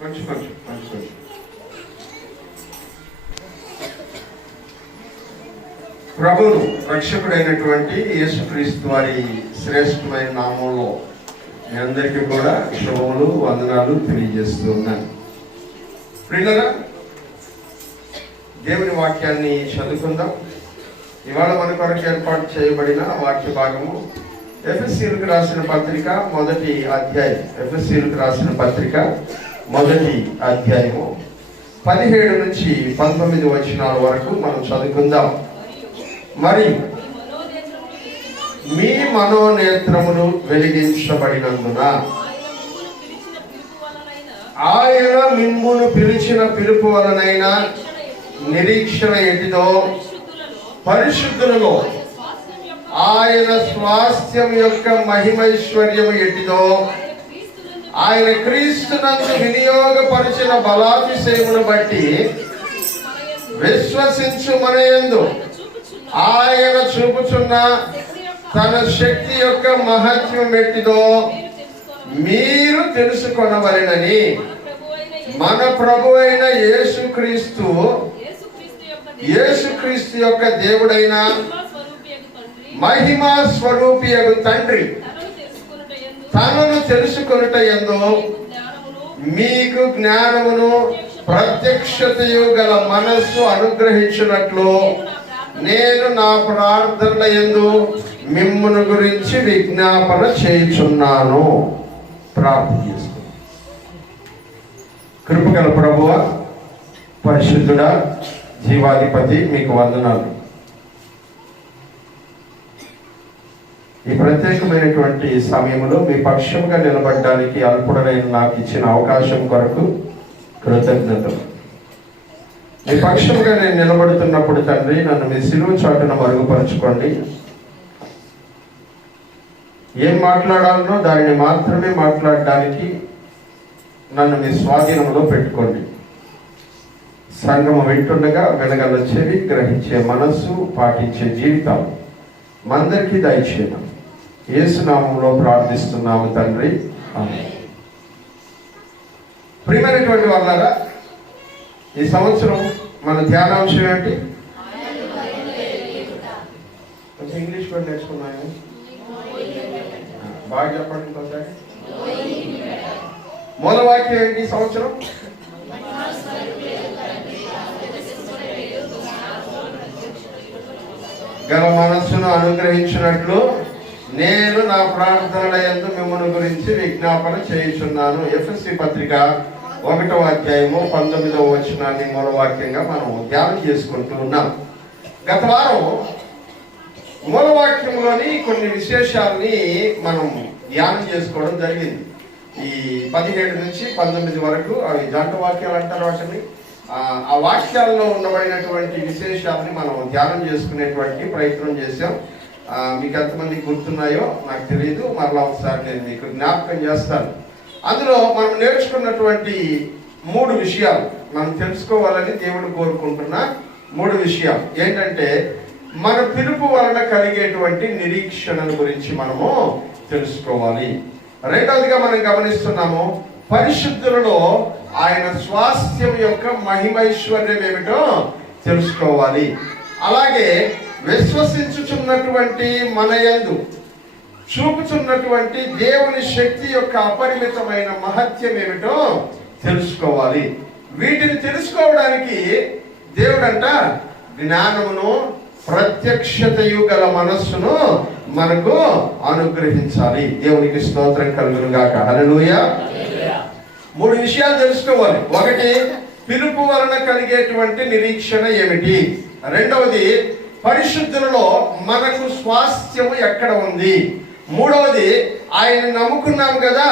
కొంచెం కొంచెం కొంచెం కొంచెం. ప్రభువును రక్షకుడైనటువంటి యేసుక్రీస్తు వారి శ్రేష్టమైన నామంలో మీ అందరికీ కూడా శుభములు వందనాలు తెలియజేస్తూ ఉన్నాను. ప్రియులారా, దేవుని వాక్యాన్ని చదువుకుందాం. ఇవాళ మన కొరకు ఏర్పాటు చేయబడిన వాక్య భాగము ఎఫెసీయులకు రాసిన పత్రిక మొదటి అధ్యాయం. ఎఫెసీయులకు రాసిన పత్రిక మొదటి అధ్యాయము 17 నుంచి 19 వచనాల వరకు మనం చదువుకుందాం. మరి మీ మనోనేత్రములు వెలిగించబడినందున ఆయన మిమ్మును పిలిచిన పిలుపు వలనైన నిరీక్షణ ఎటిదో పరిశుద్ధులలో ఆయన స్వాస్థ్యం యొక్క మహిమైశ్వర్యము ఎటిదో ఆయన క్రీస్తునందు వినియోగపరిచిన బలాతిశయమును బట్టి విశ్వసించు మనయందు ఆయన చూపుచున్న తన శక్తి యొక్క మహత్యం ఎట్టిదో మీరు తెలుసుకొనవలెనని మన ప్రభు అయిన యేసుక్రీస్తు యొక్క దేవుడైన మహిమా స్వరూపియగు తండ్రి తనను తెలుసుకొనుట యందు మీకు జ్ఞానమును ప్రత్యక్షతయు గల మనస్సు అనుగ్రహించినట్లు నేను నా ప్రార్థనల యందు మిమ్మును గురించి విజ్ఞాపన చేయుచున్నాను. ప్రార్థన చేస్తున్నాను. కృపగల ప్రభువా, పరిశుద్ధుడా, జీవాధిపతి, మీకు వందనాలు. ఈ ప్రత్యేకమైనటువంటి సమయంలో మీ పక్షంగా నిలబడడానికి అల్పుడనైన నాకు ఇచ్చిన అవకాశం కొరకు కృతజ్ఞతలు. మీ పక్షంగా నేను నిలబడుతున్నప్పుడు తండ్రి, నన్ను మీ సిలువ చాటున మరుగుపరచుకోండి. ఏం మాట్లాడాలనో దానిని మాత్రమే మాట్లాడడానికి నన్ను మీ స్వాధీనంలో పెట్టుకోండి. సంఘము వింటుండగా వినగల చెవి, గ్రహించే మనస్సు, పాటించే జీవితం మందరికీ దయచేయడం యేసు నామములో ప్రార్థిస్తున్నాము తండ్రి, ఆమేన్. ప్రియమైనటువంటి వాళ్ళారా, ఈ సంవత్సరం మన ధ్యానాంశం ఏంటి? కొంచెం ఇంగ్లీష్ కూడా నేర్చుకున్నాను. బాగా చెప్పండి ఇంకోసారి. మూల వాక్యం ఏంటి ఈ సంవత్సరం? గల మనస్సును అనుగ్రహించినట్లు నేను నా ప్రార్థనల యందు మిమ్మల్ని గురించి విజ్ఞాపన చేయుచున్నాను. ఎఫెసీ పత్రిక 1వ అధ్యాయము 19వ వచనాన్ని మూలవాక్యంగా మనం ధ్యానం చేసుకుంటూ ఉన్నాం. గత వారం మూలవాక్యంలోని కొన్ని విశేషాలని మనం ధ్యానం చేసుకోవడం జరిగింది. ఈ 17 నుంచి 19 వరకు అవి జంట వాక్యాలు అంటారు వాటిని. ఆ వాక్యాల్లో ఉండబడినటువంటి విశేషాలని మనం ధ్యానం చేసుకునేటువంటి ప్రయత్నం చేశాం. మీకు ఎంతమంది గుర్తున్నాయో నాకు తెలియదు, మరలా ఒకసారి నేను మీకు జ్ఞాపకం చేస్తాను. అందులో మనం నేర్చుకున్నటువంటి 3 విషయాలు, మనం తెలుసుకోవాలని దేవుడు కోరుకుంటున్న 3 విషయాలు ఏంటంటే, మన పిలుపు వలన కలిగేటువంటి నిరీక్షణ గురించి మనము తెలుసుకోవాలి. రెండవదిగా మనం గమనిస్తున్నాము, పరిశుద్ధులలో ఆయన స్వాస్థ్యం యొక్క మహిమైశ్వర్యం ఏమిటో తెలుసుకోవాలి. అలాగే విశ్వసించుచున్నటువంటి మన యందు చూపుచున్నటువంటి దేవుని శక్తి యొక్క అపరిమితమైన మహత్యం ఏమిటో తెలుసుకోవాలి. వీటిని తెలుసుకోవడానికి దేవుడంట జ్ఞానమును ప్రత్యక్షతయు గల మనస్సును మనకు అనుగ్రహించాలి. దేవునికి స్తోత్రం కలుగును గాక. హల్లెలూయా. 3 విషయాలు తెలుసుకోవాలి. ఒకటి, పిలుపు వలన కలిగేటువంటి నిరీక్షణ ఏమిటి? రెండవది, పరిశుద్ధులలో మనకు స్వాస్థ్యము ఎక్కడ ఉంది? మూడవది, ఆయన నమ్ముకున్నాం కదా,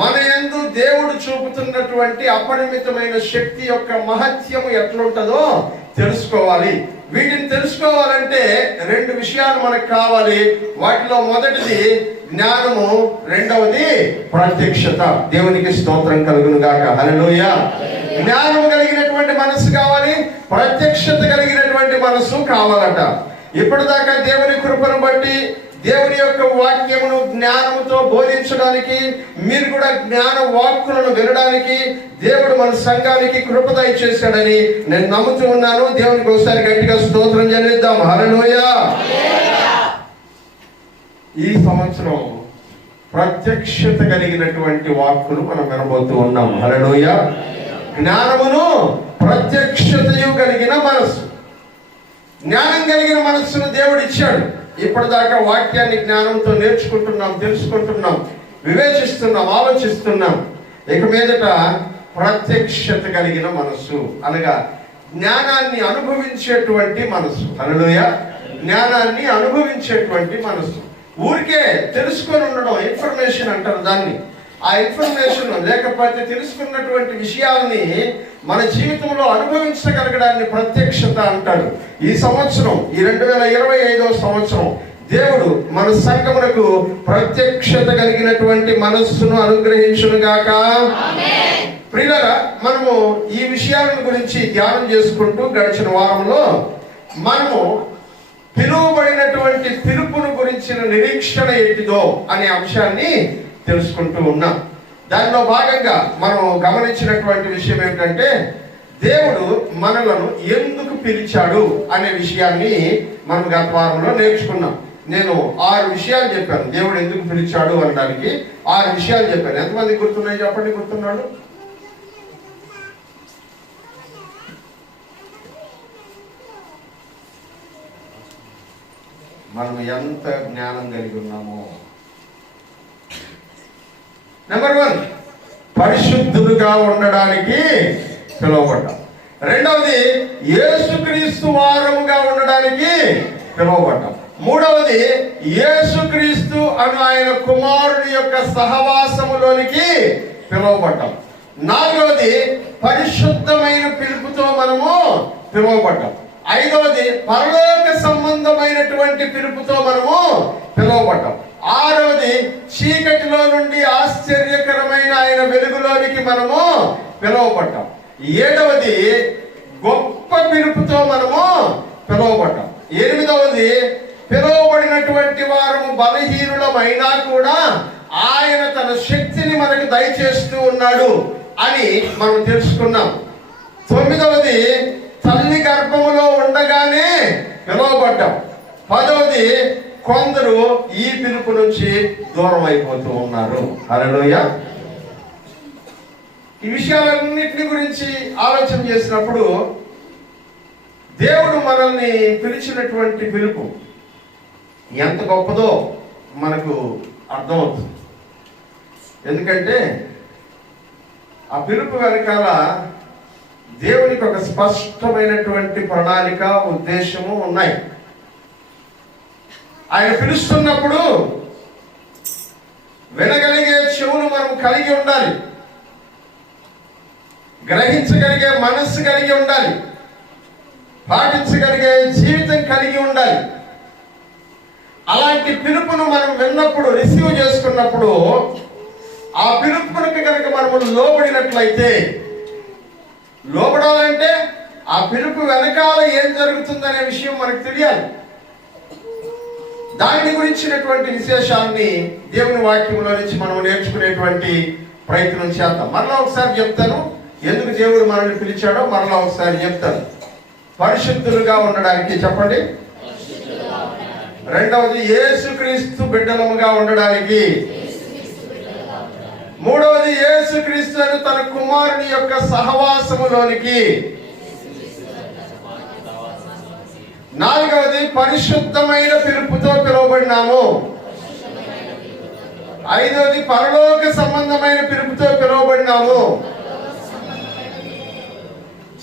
మన యందు దేవుడు చూపుతున్నటువంటి అపరిమితమైన శక్తి యొక్క మహత్యము ఎట్లుంటుందో తెలుసుకోవాలి. వీటిని తెలుసుకోవాలంటే 2 విషయాలు మనకు కావాలి. వాటిలో మొదటిది జ్ఞానము, రెండవది ప్రత్యక్షత. దేవునికి స్తోత్రం కలుగును గాక. హల్లెలూయా. జ్ఞానం కలిగినటువంటి మనస్సు కావాలి, ప్రత్యక్షత కలిగినటువంటి మనస్సు కావాలట. ఇప్పటిదాకా దేవుని కృపను బట్టి దేవుని యొక్క వాక్యమును జ్ఞానముతో బోధించడానికి, మీరు కూడా జ్ఞాన వాక్కులను వినడానికి దేవుడు మన సంఘానికి కృప దయచేశాడని నేను నమ్ముతూ ఉన్నాను. దేవునికి ఒకసారి గట్టిగా స్తోత్రం చెల్లిద్దాం. హల్లెలూయా. ఈ సంవత్సరం ప్రత్యక్షత కలిగినటువంటి వాక్కులు మనం వినబోతూ ఉన్నాం. హల్లెలూయా. జ్ఞానమును ప్రత్యక్షతయు కలిగిన మనస్సు, జ్ఞానం కలిగిన మనస్సును దేవుడు ఇచ్చాడు. ఇప్పటిదాకా వాక్యాన్ని జ్ఞానంతో నేర్చుకుంటున్నాం, తెలుసుకుంటున్నాం, వివేచిస్తున్నాం, ఆలోచిస్తున్నాం. ఇక మీదట ప్రత్యక్షత కలిగిన మనస్సు అనగా జ్ఞానాన్ని అనుభవించేటువంటి మనస్సు. హల్లెలూయా. జ్ఞానాన్ని అనుభవించేటువంటి మనస్సు. ఊరికే తెలుసుకొని ఉండడం, ఇన్ఫర్మేషన్ అంటారు దాన్ని. ఆ ఇన్ఫర్మేషన్ లేకపోతే తెలుసుకున్నటువంటి విషయాల్ని మన జీవితంలో అనుభవించగలగడాన్ని ప్రత్యక్షత అంటాడు. ఈ సంవత్సరం, ఈ 2025వ సంవత్సరం దేవుడు మన సంఘమునకు ప్రత్యక్షత కలిగినటువంటి మనస్సును అనుగ్రహించునుగాక. ప్రియులారా, మనము ఈ విషయాల గురించి ధ్యానం చేసుకుంటూ గడిచిన వారంలో మనము పిలువబడినటువంటి పిలుపును గురించిన నిరీక్షణ ఏంటిదో అనే అంశాన్ని తెలుసుకుంటూ ఉన్నాం. దానిలో భాగంగా మనం గమనించినటువంటి విషయం ఏమిటంటే, దేవుడు మనలను ఎందుకు పిలిచాడు అనే విషయాన్ని మనం గత వారంలో నేర్చుకున్నాం. నేను 6 విషయాలు చెప్పాను. దేవుడు ఎందుకు పిలిచాడు అనడానికి 6 విషయాలు చెప్పాను. ఎంతమంది గుర్తున్నాయి చెప్పండి? గుర్తున్నాడు? మనం ఎంత జ్ఞానం కలిగి ఉన్నామో. నెంబర్ 1, పరిశుద్ధులుగా ఉండడానికి పిలువబడ్డాం. రెండవది, యేసుక్రీస్తు వారముగా ఉండడానికి పిలువబడ్డాం. మూడవది, యేసుక్రీస్తు అను ఆయన కుమారుడి యొక్క సహవాసములోనికి పిలువబడ్డాం. నాలుగవది, పరిశుద్ధమైన పిలుపుతో మనము పిలువబడ్డాం. ఐదవది, పరలోక సంబంధమైనటువంటి పిలుపుతో మనము పిలువబడ్డాం. ఆరవది, చీకటిలో నుండి ఆశ్చర్యకరమైన ఆయన వెలుగులోనికి మనము పిలువబడ్డాం. ఏడవది, గొప్ప పిలుపుతో మనము పిలువబడ్డాం. ఎనిమిదవది, పిలువబడినటువంటి వారము బలహీనులమైనా కూడా ఆయన తన శక్తిని మనకు దయచేస్తూ ఉన్నాడు అని మనం తెలుసుకున్నాం. తొమ్మిదవది, తల్లి గర్భములో ఉండగానే పిలువబడ్డాం. పదవది, కొందరు ఈ పిలుపు నుంచి దూరం అయిపోతూ ఉన్నారు. హల్లెలూయా. ఈ విషయాలన్నింటినీ గురించి ఆలోచన చేసినప్పుడు దేవుడు మనల్ని పిలిచినటువంటి పిలుపు ఎంత గొప్పదో మనకు అర్థమవుతుంది. ఎందుకంటే ఆ పిలుపు వెనకాల దేవునికి ఒక స్పష్టమైనటువంటి ప్రణాళిక, ఉద్దేశము ఉన్నాయి. ఆయన పిలుస్తున్నప్పుడు వినగలిగే చెవులు మనం కలిగి ఉండాలి, గ్రహించగలిగే మనస్సు కలిగి ఉండాలి, పాటించగలిగే జీవితం కలిగి ఉండాలి. అలాంటి పిలుపును మనం విన్నప్పుడు, రిసీవ్ చేసుకున్నప్పుడు, ఆ పిలుపునికి కనుక మనము లోబడినట్లయితే, లోబడాలంటే ఆ పిలుపు వెనకాల ఏం జరుగుతుందనే విషయం మనకు తెలియాలి. దాని గురించినటువంటి విశేషాన్ని దేవుని వాక్యంలో నుంచి మనం నేర్చుకునేటువంటి ప్రయత్నం చేద్దాం. మరలా ఒకసారి చెప్తాను, ఎందుకు దేవుడు మనల్ని పిలిచాడో మరలా ఒకసారి చెప్తాను. పరిశుద్ధులుగా ఉండడానికి చెప్పండి. రెండవది, యేసుక్రీస్తు బిడ్డలముగా ఉండడానికి. మూడవది, యేసుక్రీస్తు తన కుమారుని యొక్క సహవాసములోనికి. నాలుగవది, పరిశుద్ధమైన పిలుపుతో పిలువబడినాము. ఐదవది, పరలోక సంబంధమైన పిలుపుతో పిలువబడినాము.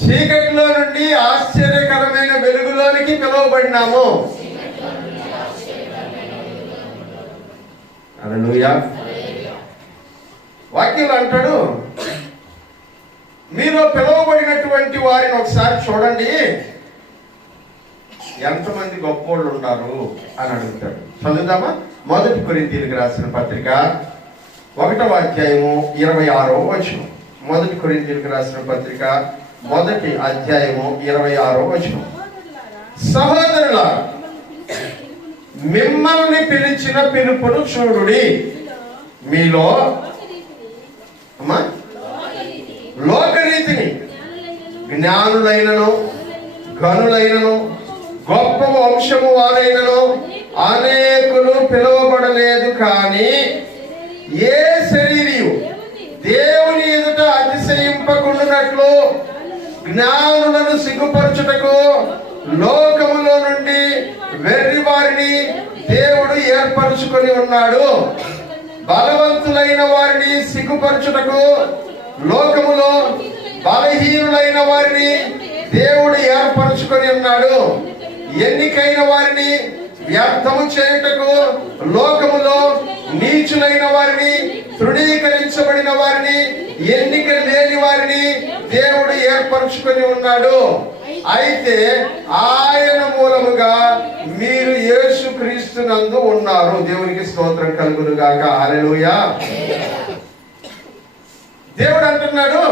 చీకటిలో నుండి ఆశ్చర్యకరమైన వెలుగులోనికి పిలువబడినాము. హల్లెలూయా. వాక్యం అంటాడు, మీలో పిలువబడినటువంటి వారిని ఒకసారి చూడండి, ఎంతమంది గొప్పోళ్ళు ఉన్నారు అని అడుగుతాడు. చదువుదామా? 1 కొరింథీయులకు రాసిన పత్రిక 1వ అధ్యాయము 26వ వచనం. 1 కొరింథీయులకు రాసిన పత్రిక 1వ అధ్యాయము 26వ వచనం. సహోదరులారా, మిమ్మల్ని పిలిచిన పిలుపును చూడుడి. మీలో అమ్మా లోకరీతిని జ్ఞానులైనను ఘనులైనను గొప్ప వంశము వారైనను అనేకులు పిలువబడలేదు. కానీ ఏ శరీరియు దేవుని ఎదుట అతిశయింపకుండునట్లు జ్ఞానులను సిగ్గుపరచుటకు లోకములో నుండి వెర్రి వారిని దేవుడు ఏర్పరచుకొని ఉన్నాడు. బలవంతులైన వారిని సిగ్గుపరచుటకు లోకములో బలహీనులైన వారిని దేవుడు ఏర్పరచుకొని ఉన్నాడు. ఎన్నికైన వారిని వ్యర్థము చేయుటకు లోకములో నీచులైన వారిని, తృణీకరించబడిన వారిని, ఎన్నిక లేని వారిని దేవుడు ఏర్పరచుకొని ఉన్నాడు. అయితే ఆయన మూలముగా మీరు యేసుక్రీస్తునందు ఉన్నారు. దేవునికి స్తోత్రం కలుగును గాక. హల్లెలూయా. దేవుడు అంటున్నాడు,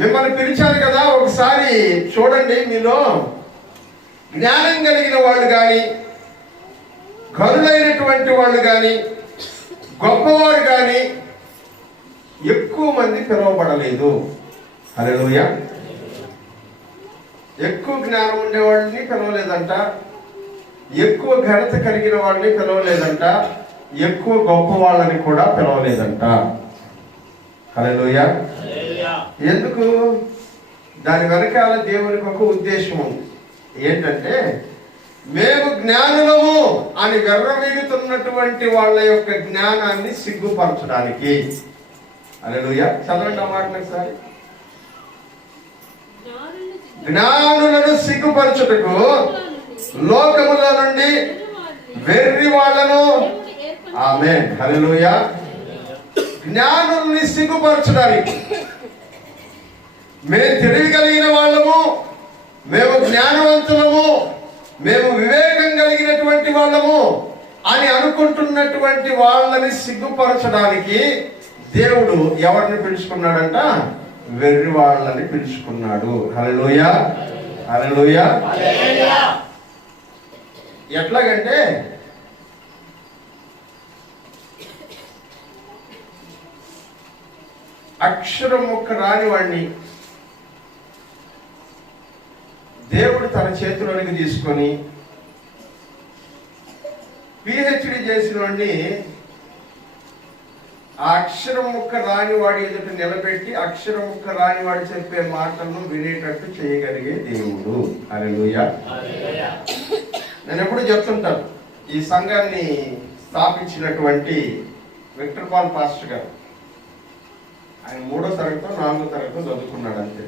మిమ్మల్ని పిలిచాను కదా, ఒకసారి చూడండి. మీలో జ్ఞానం కలిగిన వాళ్ళు కానీ, ఘనులైనటువంటి వాళ్ళు కానీ, గొప్పవారు కానీ ఎక్కువ మంది పిలువబడలేదు. హల్లెలూయా. ఎక్కువ జ్ఞానం ఉండేవాళ్ళని పిలవలేదంట, ఎక్కువ ఘనత కలిగిన వాళ్ళని పిలవలేదంట, ఎక్కువ గొప్ప వాళ్ళని కూడా పిలవలేదంట. హల్లెలూయా. ఎందుకు? దాని వెనకాల దేవునికి ఒక ఉద్దేశం ఉంది. ఏంటంటే, మేము జ్ఞానులము అని వెర్రవీగుతున్నటువంటి వాళ్ళ యొక్క జ్ఞానాన్ని సిగ్గుపరచడానికి. హల్లెలూయా. చదవండి ఆ మాటలు ఒకసారి. జ్ఞానులను సిగ్గుపరచుటకు లోకములో నుండి వెర్రి వాళ్ళను. ఆమేన్. హల్లెలూయా. జ్ఞానుల్ని సిగ్గుపరచడానికి, మేము తెలివి కలిగిన వాళ్ళము, మేము జ్ఞానవంతులము, మేము వివేకం కలిగినటువంటి వాళ్ళము అని అనుకుంటున్నటువంటి వాళ్ళని సిగ్గుపరచడానికి దేవుడు ఎవరిని పిలుచుకున్నాడంట? వెర్రి వాళ్ళని పిలుచుకున్నాడు. హల్లెలూయా. హల్లెలూయా. ఎట్లాగంటే, అక్షరం ముక్క రాని వాడిని దేవుడు తన చేతిలోనికి తీసుకొని పిహెచ్డి చేసిన వాడిని ఆ అక్షరం ముక్క రాని వాడి ఎదుట నిలబెట్టి అక్షరం ముక్క రాని వాడు చెప్పే మాటలను వినేటట్టు చేయగలిగే దేవుడు. హల్లెలూయా. నేను ఎప్పుడు చెప్తుంటాను, ఈ సంఘాన్ని స్థాపించినటువంటి విక్టర్ పాల్ పాస్టర్ గారు, ఆయన 3వ తరగతో 4వ తరగతో చదువుకున్నాడు అంతే.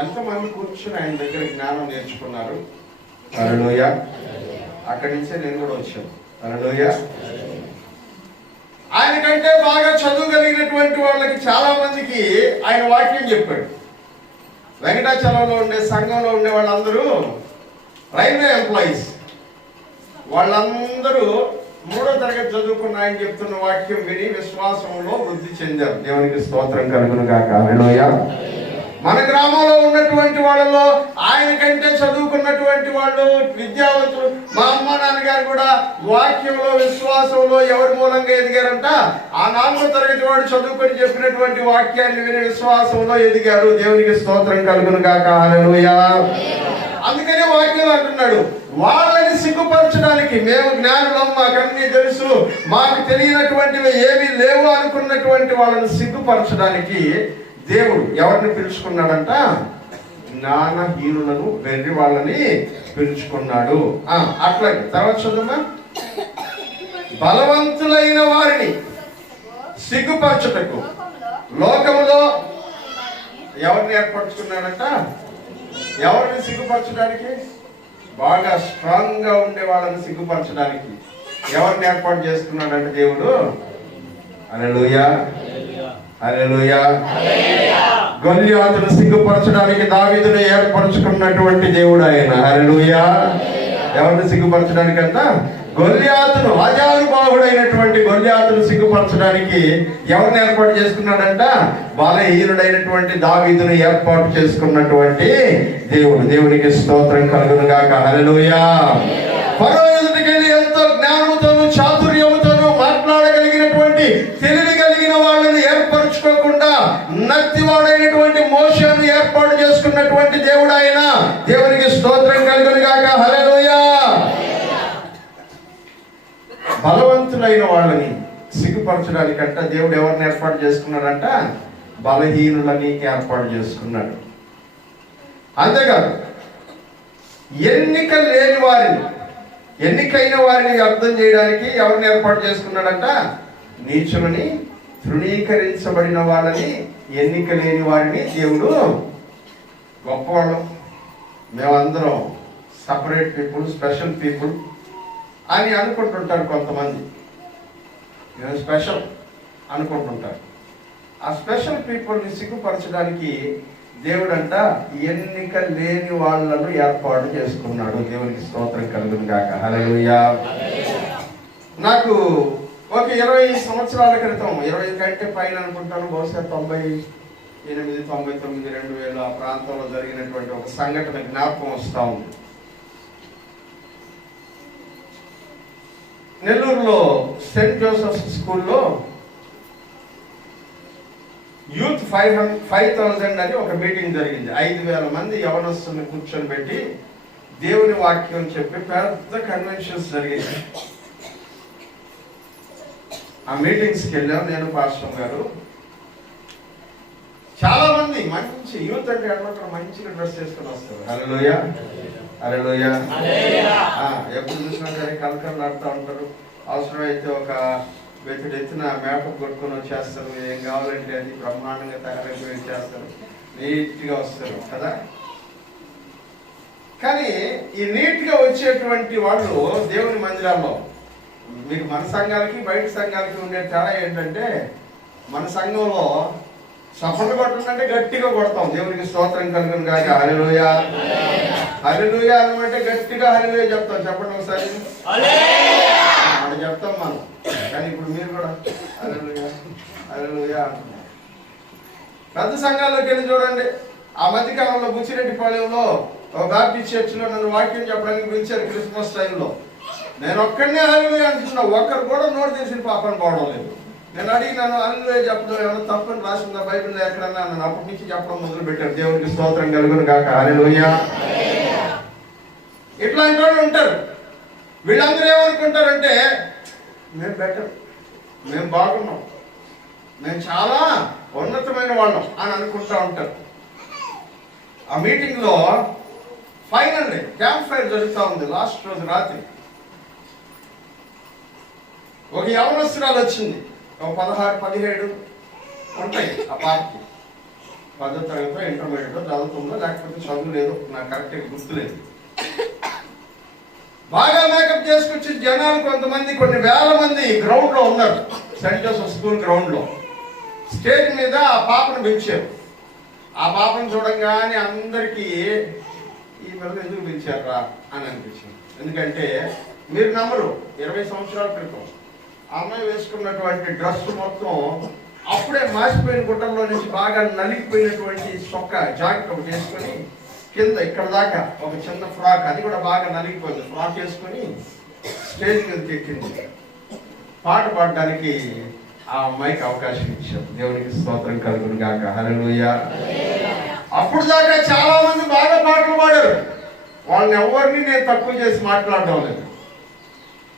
ఎంతమంది కూర్చుని ఆయన దగ్గర జ్ఞానం నేర్చుకున్నారు. హల్లెలూయా. అక్కడి నుంచే నేను కూడా వచ్చాను. హల్లెలూయా. ఆయనకంటే బాగా చదువుగలిగినటువంటి వాళ్ళకి చాలా మందికి ఆయన వాక్యం చెప్పాడు. వెంకటాచలంలో ఉండే సంఘంలో ఉండే వాళ్ళందరూ రైల్వే ఎంప్లాయీస్. వాళ్ళందరూ 3వ తరగతి చదువుకున్న ఆయన చెప్తున్న వాక్యం విని విశ్వాసంలో వృద్ధి చెందారు. దేవునికి స్తోత్రం కలుగును గాక. హల్లెలూయా. మన గ్రామంలో ఉన్నటువంటి వాళ్ళలో ఆయన కంటే చదువుకున్నటువంటి వాళ్ళు, విద్యావంతులు, మా అమ్మ నాన్నగారు కూడా వాక్యంలో విశ్వాసంలో ఎవరి మూలంగా ఎదిగారంట? ఆ 4వ తరగతి వాడు చదువుకొని చెప్పినటువంటి వాక్యాన్ని విని విశ్వాసంలో ఎదిగారు. దేవునికి స్తోత్రం కలుగును గాక. హల్లెలూయా. అందుకనే వాక్యం అంటున్నాడు, వాళ్ళని సిగ్గుపరచడానికి, మేము జ్ఞానులం, మాకన్నీ తెలుసు, మాకు తెలియనటువంటివి ఏమీ లేవు అనుకున్నటువంటి వాళ్ళని సిగ్గుపరచడానికి దేవుడు ఎవరిని పిలుచుకున్నాడంట? జ్ఞానహీనులను, వెర్రి వాళ్ళని పిలుచుకున్నాడు. అట్లాగే తర్వాత చదువుమా. బలవంతులైన వారిని సిగ్గుపరచుటకు లోకములో ఎవరిని ఏర్పరచుకున్నాడంట? ఎవరిని సిగ్గుపరచడానికి? బాగా స్ట్రాంగ్ గా ఉండే వాళ్ళని సిగ్గుపరచడానికి ఎవరిని ఏర్పాటు చేసుకున్నాడంటే దేవుడు? హల్లెలూయా. హల్లెలూయా. గొల్లియాతును సిగ్గుపరచడానికి దావీదును ఏర్పరచుకున్నటువంటి దేవుడు ఆయన. హల్లెలూయా. ఎవరిని సిగ్గుపరచడానికి అంట? గొల్యాతును, అజానుబాహుడైనటువంటి గొల్యాతును సిగ్గుపరచడానికి ఎవరిని ఏర్పాటు చేసుకున్నాడంట? బలహీనుడైనటువంటి దావీదును ఏర్పాటు చేసుకున్నటువంటి దేవుడు. దేవునికి స్తోత్రం కలుగును గాక. హల్లెలూయా. ఫరో ఎదుటికెళ్ళి ఎంతో జ్ఞానముతోను చాతుర్యముతోను మాట్లాడగలిగినటువంటి తెలివి కలిగిన వాళ్ళని ఏర్పరచుకోకుండా నత్తివాడైనటువంటి మోషేను ఏర్పాటు చేసుకున్నటువంటి దేవుడు ఆయన. దేవునికి స్తోత్రం కలుగును గాక. హల్లెలూయా. బలవంతులైన వాళ్ళని సిగ్గుపరచడానికంట దేవుడు ఎవరిని ఏర్పాటు చేసుకున్నాడంట? బలహీనులని ఏర్పాటు చేసుకున్నాడు. అంతేకాదు, ఎన్నిక లేని వారిని, ఎన్నికైన వారిని అర్థం చేయడానికి ఎవరిని ఏర్పాటు చేసుకున్నాడంట? నీచులని, తృణీకరించబడిన వాళ్ళని, ఎన్నిక లేని వారిని దేవుడు గొప్పవాళ్ళం, మేమందరం సపరేట్ పీపుల్, స్పెషల్ పీపుల్ అని అనుకుంటుంటారు కొంతమంది. నేను స్పెషల్ అనుకుంటుంటారు. ఆ స్పెషల్ పీపుల్ని సిగ్గుపరచడానికి దేవుడంట ఎన్నిక లేని వాళ్ళను ఏర్పాటు చేసుకున్నాడు. దేవునికి స్తోత్రం కలుగును గాక. హల్లెలూయా. నాకు ఒక 20 సంవత్సరాల క్రితం, 20 కంటే పైన అనుకుంటాను, బహుశా 98, 99, 2000 ఆ ప్రాంతంలో జరిగినటువంటి ఒక సంఘటన జ్ఞాపకం వస్తూ ఉంది. నెల్లూరులో సెయింట్ జోసెఫ్స్ స్కూల్లో యూత్ 5000 అని ఒక మీటింగ్ జరిగింది. 5000 మంది యవనస్తుల్ని కూర్చొని పెట్టి దేవుని వాక్యం చెప్పి పెద్ద కన్వెన్షన్స్ జరిగింది. ఆ మీటింగ్స్కి వెళ్ళాం నేను, పాస్టర్ గారు. చాలా మంది మంచి యూత్ అంటే అక్కడ మంచిగా డ్రెస్ చేసుకుని వస్తారు. హల్లెలూయా, హల్లెలూయా. ఎప్పుడు చూసినా సరే కలకలాడుతూ ఉంటారు. అవసరమైతే ఒక వెతుడు ఎత్తున మేకప్ కొట్టుకొని వచ్చేస్తారు. ఏం కావాలంటే అది బ్రహ్మాండంగా తయారైపోయి చేస్తారు, నీట్గా వస్తారు కదా. కానీ ఈ నీట్గా వచ్చేటువంటి వాళ్ళు దేవుని మందిరాల్లో, మీకు మన సంఘాలకి బయట సంఘాలకి ఉండే తేడా ఏంటంటే, మన సంఘంలో సపోర్ట్ కొట్టాలంటే గట్టిగా కొడతాం. దేవునికి స్తోత్రం కలుగును గాక. హల్లెలూయా, హల్లెలూయా అనమంటే గట్టిగా హల్లెలూయా చెప్తాం. చెప్పండి ఒకసారి. అక్కడ చెప్తాం మనం. కానీ ఇప్పుడు మీరు కూడా హల్లెలూయా, హల్లెలూయా అంటున్నారు. పెద్ద సంఘాల్లోకి వెళ్ళి చూడండి. ఆ మధ్యకాలంలో బుచ్చిరెడ్డిపాలెంలో ఒక బాప్టిస్ట్ చర్చిలో నన్ను వాక్యం చెప్పడానికి పిలిచారు క్రిస్మస్ టైంలో. నేను ఒక్కడనే హల్లెలూయా అంటున్నా, ఒక్కరు కూడా నోటు తీసిన పాపని పోవడం లేదు. నేను అడిగినాను, హల్లెలూయా చెప్పడం ఏమైనా తప్పని రాసిందా బైబిల్లో ఎక్కడన్నా? నన్ను అప్పటి నుంచి చెప్పడం మొదలు పెట్టారు. దేవునికి స్తోత్రం కలుగును గాక. హల్లెలూయా. ఇట్లాంటి వాళ్ళు ఉంటారు. వీళ్ళందరూ ఏమనుకుంటారంటే, మేము బెటర్, మేము బాగున్నాం, మేము చాలా ఉన్నతమైన వాళ్ళం అని అనుకుంటా ఉంటారు. ఆ మీటింగ్లో ఫైనల్ డే క్యాంప్ ఫైర్ జరుగుతూ ఉంది. లాస్ట్ రోజు రాత్రి ఒక యవనస్తురాలు వచ్చింది. ఒక 16, 17 ఉంటాయి ఆ పార్టీ. 10వ తరగతిలో ఇంటర్మీడియట్లో చదువుతుందో లేకపోతే చదువు లేదు, నాకు కరెక్ట్గా గుర్తులేదు. బాగా మేకప్ చేసుకొచ్చి జనాలు కొంతమంది, కొన్ని వేల మంది గ్రౌండ్ లో ఉన్నారు. సెయింట్ జోసెఫ్ స్కూల్ గ్రౌండ్ లో స్టేజ్ మీద ఆ పాపను పిలిచారు. ఆ పాపను చూడంగానే అందరికీ ఈ పిల్లలు ఎందుకు పిలిచారా అని అనిపించింది. ఎందుకంటే మీరు నమ్మరు, 20 సంవత్సరాల క్రితం ఆ అమ్మాయి వేసుకున్నటువంటి డ్రెస్ మొత్తం అప్పుడే మాసిపోయిన గుట్టంలో నుంచి బాగా నలిగిపోయినటువంటి చొక్కా జాకెట్ ఒకటి వేసుకొని కింద ఇక్కడ దాకా ఒక చిన్న ఫ్రాక్, అది కూడా బాగా నలిగిపోయింది, ఫ్రాక్ వేసుకొని స్టేజ్ మీద ఎక్కింది. పాట పాడడానికి ఆ అమ్మాయికి అవకాశం ఇచ్చాం. దేవునికి స్తోత్రం కలుగును గాక. హల్లెలూయా. అప్పుడు దాకా చాలా మంది బాగా పాటలు పాడారు. వాళ్ళని ఎవరిని నేను తక్కువ చేసి మాట్లాడడం లేదు.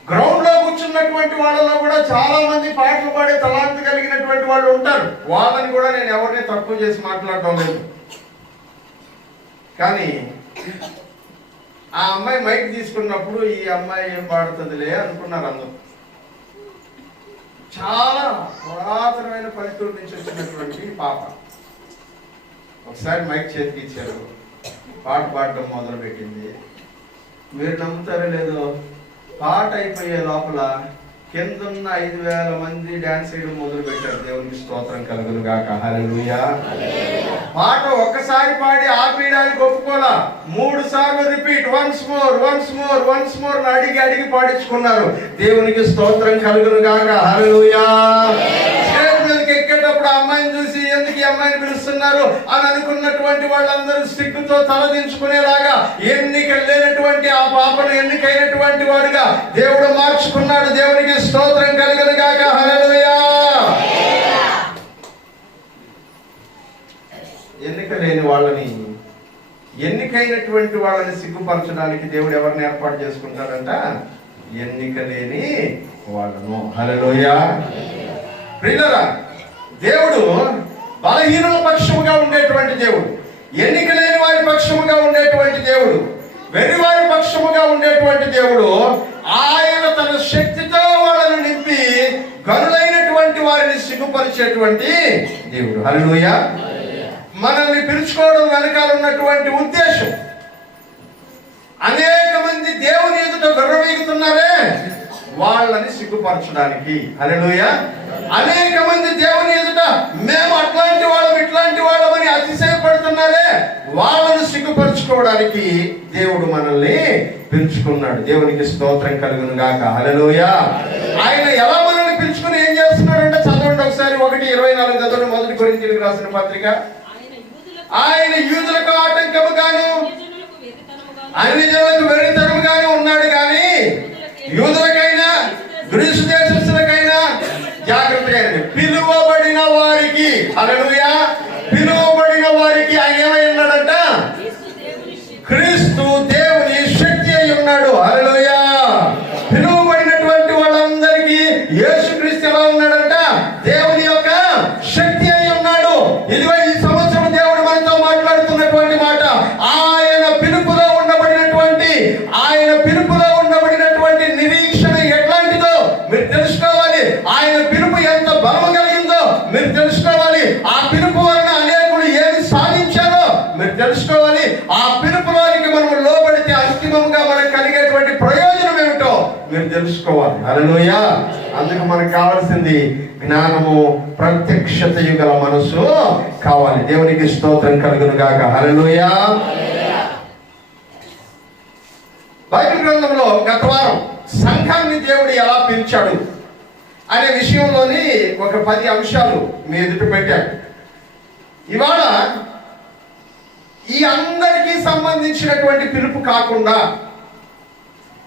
గ్రౌండ్ లో కూర్చున్నటువంటి వాళ్ళలో కూడా చాలా మంది పాటలు పాడే తలాంతి కలిగినటువంటి వాళ్ళు ఉంటారు. వాళ్ళని కూడా నేను ఎవరిని తక్కువ చేసి మాట్లాడడం లేదు. కానీ ఆ అమ్మాయి మైక్ తీసుకున్నప్పుడు ఈ అమ్మాయి ఏం పాడుతుందిలే అనుకున్నారు అందరూ. చాలా పురాతనమైన పల్లెటూరు నుంచి వచ్చినటువంటి పాప ఒకసారి మైక్ చేతికి ఇచ్చారు, పాట పాడడం మొదలు పెట్టింది. మీరు నమ్ముతారో లేదో, పాట అయిపోయే లోపల కిందున్న 5000 మంది డాన్స్ చేయడం మొదలు పెట్టారు. దేవునికి స్తోత్రం కలుగును గాక. హల్లెలూయా. పాట ఒక్కసారి పాడి ఆపేయడానికి ఒప్పుకోలా, 3 సార్లు repeat, once more once more once more అడిగి అడిగి పాడించుకున్నారు. దేవునికి స్తోత్రం కలుగును గాక. హల్లెలూయా. స్టేజ్ మీదకి ఎక్కేటప్పుడు అమ్మాయిని చూసి ఎందుకు ఈ అమ్మాయిని పిలుస్తున్నారు అని అనుకున్నటువంటి వాళ్ళందరూ సిగ్గుతో తలదించుకునేలాగా ఎన్నిక లేనటువంటి ఆ పాపను ఎన్నికైనటువంటి వాడుగా దేవుడు మార్చుకున్నాడు. దేవునికి స్తోత్రం కలుగును గాక. హల్లెలూయా. ఎన్నిక లేని వాళ్ళని, ఎన్నికైనటువంటి వాళ్ళని సిగ్గుపరచడానికి దేవుడు ఎవరిని ఏర్పాటు చేసుకుంటాడంట? ఎన్నిక లేని వాళ్ళను. హల్లెలూయా. ప్రియులారా, దేవుడు బలహీనుల పక్షముగా ఉండేటువంటి దేవుడు, ఎన్నిక లేని వారి పక్షముగా ఉండేటువంటి దేవుడు, వెర్రివారి పక్షముగా ఉండేటువంటి దేవుడు. ఆయన తన శక్తితో వాళ్ళని నింపి గనులైనటువంటి వారిని సిగ్గుపరిచేటువంటి దేవుడు. హల్లెలూయా. మనల్ని పిలుచుకోవడం వెనకాల ఉన్నటువంటి ఉద్దేశం, అనేక మంది దేవుని ఎదుట గర్వమీగుతున్నారే వాళ్ళని సిగ్గుపరచడానికి. హల్లెలూయా. అనేక మంది దేవుని ఎదుట మేము అట్లాంటి వాళ్ళం ఇట్లాంటి వాళ్ళమని అతిశయపడుతున్నారే వాళ్ళని సిగ్గుపరచుకోవడానికి దేవుడు మనల్ని పిలుచుకున్నాడు. దేవునికి స్తోత్రం కలుగును గాక. హల్లెలూయా. ఆయన ఎలా మనల్ని పిలుచుకుని ఏం చేస్తున్నాడంటే చదవండి ఒకసారి. 1:24 చదవండి. 1 కొరింథీయులకు రాసిన పత్రిక. ఆయన యూదులకు ఆటంకముగాను అన్ని జనులకు వెర్రితనముగాను ఉన్నాడు కానీ యూదులకైనా గ్రీసు దేశస్తులకైనా జాగ్రత్తగా పిలువబడిన వారికి, హల్లెలూయా, పిలువబడిన వారికి ఆయన ఏమై ఉన్నాడంట? క్రీస్తు దేవుని శక్తి అయి ఉన్నాడు. హల్లెలూయా. పిలువబడినటువంటి వాళ్ళందరికీ యేసుక్రీస్తు ఎలా ఉన్నాడంట? దేవుని యొక్క శక్తి అయి ఉన్నాడు. ఇదిగో ఈ సంవత్సరం దేవుడు మనతో మాట్లాడుతున్నటువంటి మాట, ఆయన పిలుపులో ఉండబడినటువంటి నిరీక్షణ ఎట్లాంటిదో మీరు తెలుసుకోవాలి. ఆయన పిలుపు ఎంత బలము కలిగిందో మీరు తెలుసుకోవాలి. ఆ పిలుపు వలన అనేకులు ఏమి సాధించారో మీరు తెలుసుకోవాలి. ఆ పిలుపులోనికి మనం లోబడితే అంతిమంగా మనకు కలిగేటువంటి ప్రయోజనం ఏమిటో మీరు తెలుసుకోవాలి. హల్లెలూయా. అందుకు మనకు కావాల్సింది జ్ఞానము, ప్రత్యక్షతయు గల మనసు కావాలి. దేవునికి స్తోత్రం కలుగును గాక. హల్లెలూయా. బైబిల్ గ్రంథంలో గత వారం సంఘాన్ని దేవుడు ఎలా పిలిచాడు అనే విషయంలోని ఒక 10 అంశాలు మీ ఎదుట పెట్టాడు. ఇవాళ ఈ అందరికీ సంబంధించినటువంటి పిలుపు కాకుండా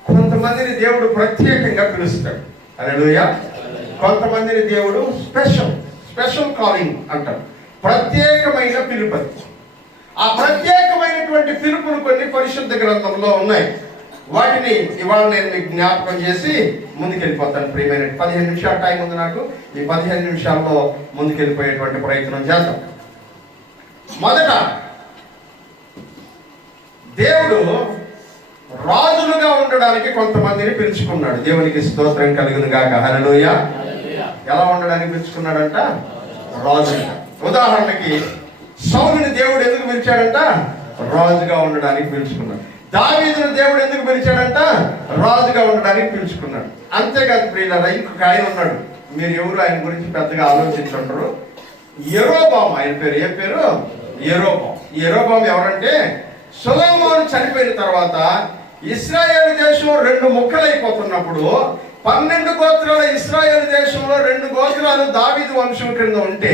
కొంతమందిని దేవుడు ప్రత్యేకంగా పిలుస్తాడు. హల్లెలూయా. కొంతమందిని దేవుడు స్పెషల్ కాలింగ్ అంటారు. ప్రత్యేకమైన పిలుపు. ఆ ప్రత్యేకమైనటువంటి పిలుపును కొన్ని పరిశుద్ధ గ్రంథంలో ఉన్నాయి. వాటిని ఇవాళ నేను మీకు జ్ఞాపకం చేసి ముందుకెళ్ళిపోతాను. ప్రియమైన 15 నిమిషాల టైం ఉంది నాకు. ఈ 15 నిమిషాల్లో ముందుకెళ్ళిపోయేటువంటి ప్రయత్నం చేద్దాం. మొదట దేవుడు రాజులుగా ఉండడానికి కొంతమందిని పిలుచుకున్నాడు. దేవునికి స్తోత్రం కలుగును గాక. హల్లెలూయా. ఎలా ఉండడానికి పిలుచుకున్నాడంట? రాజులుగా. ఉదాహరణకి సౌలుని దేవుడు ఎందుకు పిలిచాడంట? రాజుగా ఉండడానికి పిలుచుకున్నాడు. దావీదును దేవుడు ఎందుకు పిలిచాడంట? రాజుగా ఉండడానికి పిలుచుకున్నాడు. అంతేకాదు ప్రియులారా, ఇంకొక ఆయన ఉన్నాడు. మీరు ఎవరు ఆయన గురించి పెద్దగా ఆలోచించుంటారు. యెరోబాము ఆయన పేరు. ఏ పేరు? యెరోబాము. యెరోబాము ఎవరంటే, సొలొమోను చనిపోయిన తర్వాత ఇశ్రాయేలు దేశం 2 ముక్కలైపోతున్నప్పుడు 12 గోత్రాల ఇశ్రాయేలు దేశంలో 2 గోత్రాలు దావీదు వంశం క్రింద ఉంటే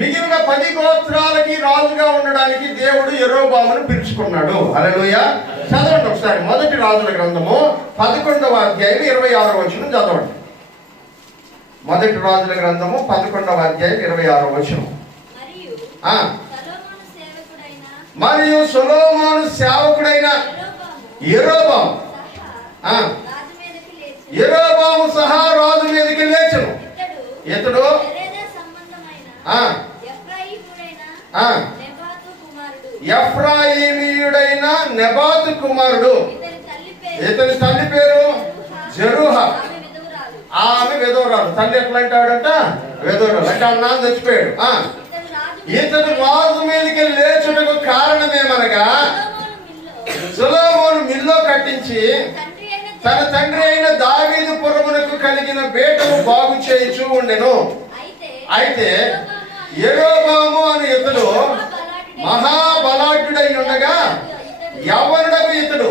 మిగిలిన 10 గోత్రాలకి రాజుగా ఉండడానికి దేవుడు యెరోబామును పిలుచుకున్నాడు. హల్లెలూయా. చదవండి ఒకసారి. 1 రాజుల గ్రంథము 11వ అధ్యాయం 26వ వచనం చదవండి. 1 రాజుల గ్రంథము 11వ అధ్యాయం 26వ వచనం. మరియు సొలొమోను సేవకుడైన యెరోబాము యెరోబాము సహా రాజు మీదకి లేచెను. ఇతడు ఎఫ్రాయిమీయుడైన నెబాతు కుమారుడు. ఇతని తల్లి పేరు జెరూహ. ఆమె విధవరాలు. తల్లి ఎట్లా అంటాడంట? విధవరాలు. అంటే ఆమె నాన్న చచ్చిపోయాడు. ఇతడు రాజు మీదకి లేచుటకు కారణమేమనగా సొలొమోను మిల్లో కట్టించి తన తండ్రి అయిన దావీదు పురమునకు కలిగిన బేటను బాగు చేయించు ఉండెను. అయితే యెరోబాము అను ఇతడు మహాబలాఢ్యుడై ఉండగా యవ్వనుడగు ఇతడు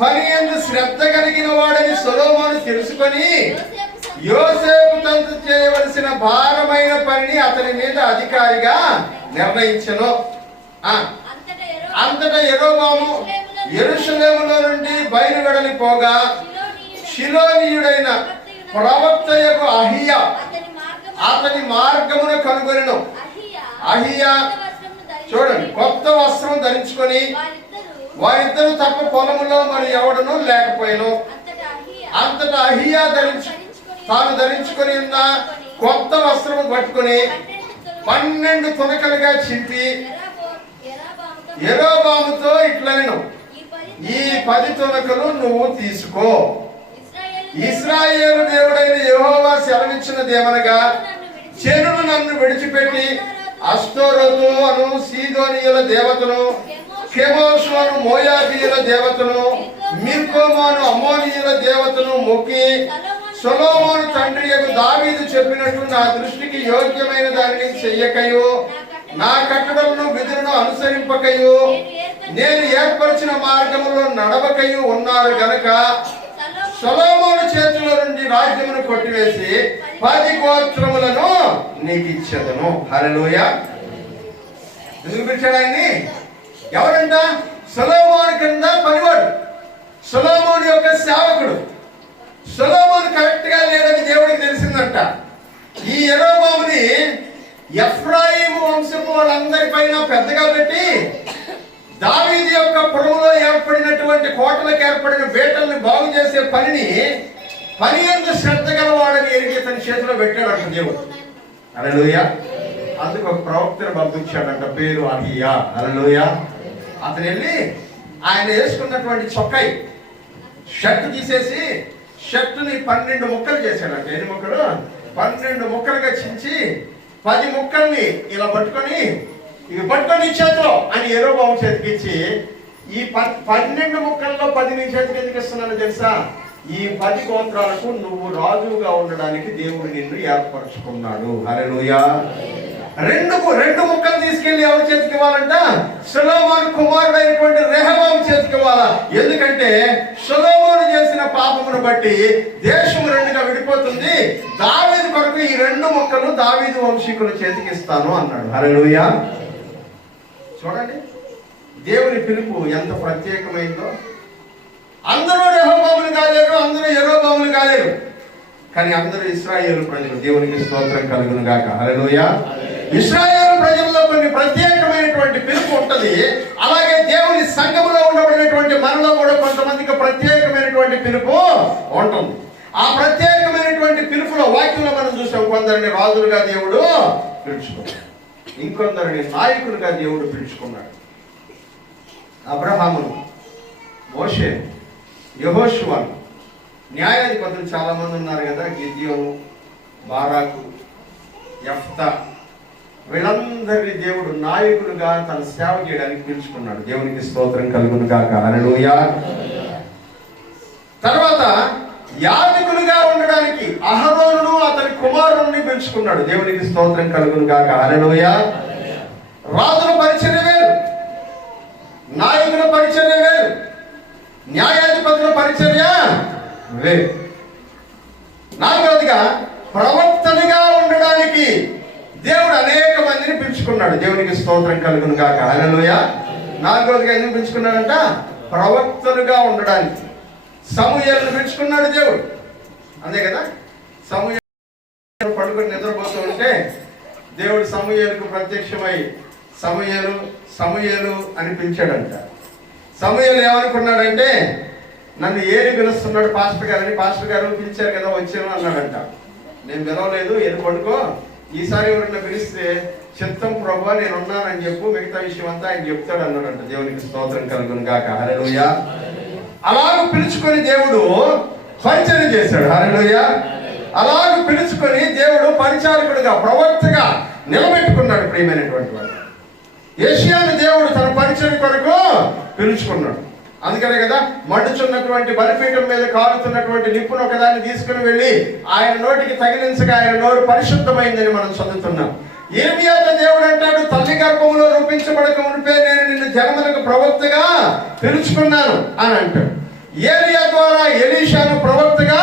పని యందు శ్రద్ధ కలిగిన వాడని సొలొమోను తెలుసుకొని యోసేపు తనతో చేయవలసిన భారమైన పనిని అతని మీద అధికారిగా నిర్ణయించెను. అంతటా యెరోబాము యెరూషలేములో నుండి బయలువెడలిపోగా షిలోనీయుడైన ప్రవక్తయగు అహియా అతని మార్గమున కనుగొనెను. అహియా చూడండి, కొత్త వస్త్రం ధరించుకొని వారిద్దరూ తప్ప పొలములో మరి ఎవడను లేకపోయాను. అంతటా అహియా తాను ధరించుకొని ఉన్న కొత్త వస్త్రము పట్టుకుని 12 తునకలుగా చింపి యెరోబాముతో ఇట్లనెను, ఈ 10 తునకలు నువ్వు తీసుకో. ఇశ్రాయేలు దేవుడైన యెహోవా సెలవిచ్చినదేమనగా, చెరును నన్ను విడిచిపెట్టి అష్టోరోతు అను సీదోనీయుల దేవతను, కెమోషు అను మోయాబీయుల దేవతను, మిల్కోము అను అమ్మోనీయుల దేవతను మొక్కి సొలొమోను తండ్రి యొక్క దావీదు చెప్పినట్టు నా దృష్టికి యోగ్యమైన దానిని చెయ్యకయు, నా కట్టడలను విధులను అనుసరింపకయు, నేను ఏర్పరిచిన మార్గములో నడవకయు ఉన్నారు గనక సొలొమోను చేతిలో నుండి రాజ్యమును కొట్టివేసి 10 గోత్రములను నీకు ఇచ్చేదను. హల్లెలూయా. ఎందుకు పిలిచాడు ఆయన్ని? ఎవరంట? సొలొమోను కింద పనివాడు, సొలొమోను యొక్క సేవకుడు. సొలొమోను కరెక్ట్ గా లేదని దేవుడికి తెలిసిందంట. ఈ యెరోబాముని ఎఫ్రాయిము వంశపు వాళ్ళందరిపైన పెద్దగా పెట్టి దావీదు యొక్క పురములో ఏర్పడినటువంటి కోటలకు ఏర్పడిన బేటల్ని బాగు చేసే పని యందు శ్రద్ధ గలవాడని ఎరిగి తన చేతిలో పెట్టాడంట దేవుడు. హల్లెలూయా. అందుకు ఒక ప్రవక్తను పంపించాడంట, పేరు అహియా. హల్లెలూయా. అతను వెళ్ళి ఆయన వేసుకున్నటువంటి చొక్కాయి షర్ట్ తీసేసి షర్టుని 12 ముక్కలు చేశాడంట. ఎన్ని ముక్కలు? 12 ముక్కలుగా చించి 10 ముక్కల్ని ఇలా పట్టుకొని, ఇవి పట్టుకొని చేతిలో అని యెరోబాము చేతికి ఇచ్చి, ఈ 12 ముక్కల్లో 10 నీ చేతికి ఎందుకు ఇస్తున్నాను తెలుసా? ఈ 10 గోత్రాలకు నువ్వు రాజుగా ఉండడానికి దేవుడు నిన్ను ఏర్పరచుకున్నాడు. హల్లెలూయా. రెండు ముక్కలు తీసుకెళ్లి ఎవరి చేతికి ఇవ్వాలంట? సొలొమోను కుమారుడైనటువంటి రెహబాము చేతికి ఇవ్వాలా. ఎందుకంటే సొలొమోను చేసిన పాపమును బట్టి దేశము 2గా విడిపోతుంది. దావీదు కొరకు ఈ 2 ముక్కలు దావీదు వంశీకుల చేతికి ఇస్తాను అన్నాడు. హల్లెలూయా. చూడండి దేవుని పిలుపు ఎంత ప్రత్యేకమైందో. అందరూ రెహబాములు కాలేరు, అందరూ యెరోబాములు కాలేరు, కానీ అందరూ ఇశ్రాయేలు ప్రజలు. దేవునికి స్తోత్రం కలుగును గాక. హల్లెలూయా. ఇశ్రాయేలు ప్రజల్లో కొన్ని ప్రత్యేకమైనటువంటి పిలుపు ఉంటది. అలాగే దేవుని సంఘములో ఉండబడినటువంటి మనలో కూడా కొంతమందికి ప్రత్యేకమైనటువంటి పిలుపు ఉంటుంది. ఆ ప్రత్యేకమైనటువంటి పిలుపులో వాక్యంలో మనం చూసాం, కొందరిని రాజులుగా దేవుడు పిలుచుకున్నాడు, ఇంకొందరిని నాయకులుగా దేవుడు పిలుచుకున్నాడు. అబ్రహామును, మోషే, యెహోషువను, న్యాయాధిపతులు చాలా మంది ఉన్నారు కదా, గిద్యోను, బారాకు, యెఫ్తా, వీళ్ళందరినీ దేవుడు నాయకులుగా తన సేవ చేయడానికి పిలుచుకున్నాడు. దేవునికి స్తోత్రం కలుగును గాక. హల్లెలూయా. తర్వాత యాజకులుగా ఉండడానికి అహరోనును అతని కుమారుణ్ణి పిలుచుకున్నాడు. దేవునికి స్తోత్రం కలుగును గాక. హల్లెలూయా. రాజుల పరిచర్య వేరు, నాయకుల పరిచర్య వేరు, న్యాయాధిపతుల పరిచర్య వేరు. నాలుగవదిగా ప్రవక్తలుగా ఉండడానికి దేవుడు అనేక మందిని పిలుచుకున్నాడు. దేవునికి స్తోత్రం కలుగును గాక. హల్లెలూయా. నాలుగవదిగా ఎందుకు పిలుచుకున్నాడంట? ప్రవక్తలుగా ఉండడానికి. సమూయేలును పిలుచుకున్నాడు దేవుడు, అంతే కదా. సమూయేలు పడుకొని నిద్రపోతూ ఉంటే దేవుడు సమూయేలుకు ప్రత్యక్షమై సమూయేలు సమూయేలు అని పిలిచాడంట. సమూయేలు ఏమనుకున్నాడంటే, నన్ను ఏరి పిలుస్తున్నాడు పాస్టర్ గారు అని. పాస్టర్ గారు పిలిచారు కదా వచ్చాను అన్నాడంట. నేను పిలవలేదు, ఏది పడుకో, ఈసారి ఎవరైనా పిలిస్తే చిత్తం ప్రభువా నేను ఉన్నానని చెప్పు, మిగతా విషయం అంతా ఆయన చెప్తాడు అన్నాడంట. దేవునికి స్తోత్రం కలుగును గాక. హల్లెలూయా. అలాగ పిలుచుకొని దేవుడు పరిచయం చేశాడు. హల్లెలూయా. అలాగ పిలుచుకొని దేవుడు పరిచారకుడిగా, ప్రవక్తగా నిలబెట్టుకున్నాడు. ప్రియమైనటువంటి వాడు, యేషయాను దేవుడు తన పరిచయం కొరకు పిలుచుకున్నాడు. అందుకనే కదా మండుచున్నటువంటి బలిపీఠం మీద కాలుతున్నటువంటి నిప్పును ఒకదాన్ని తీసుకుని వెళ్ళి ఆయన నోటికి తగిలించగా ఆయన నోరు పరిశుద్ధమైందని మనం చదువుతున్నాం. యిర్మీయాతో దేవుడు అంటాడు, తల్లి గర్భంలో రూపించబడక మునిపే నేను నిన్ను జనములకు ప్రవక్తగా పిలుచుకున్నాను అని అంటాడు. ఏలియా ద్వారా ఎలీషాను ప్రవక్తగా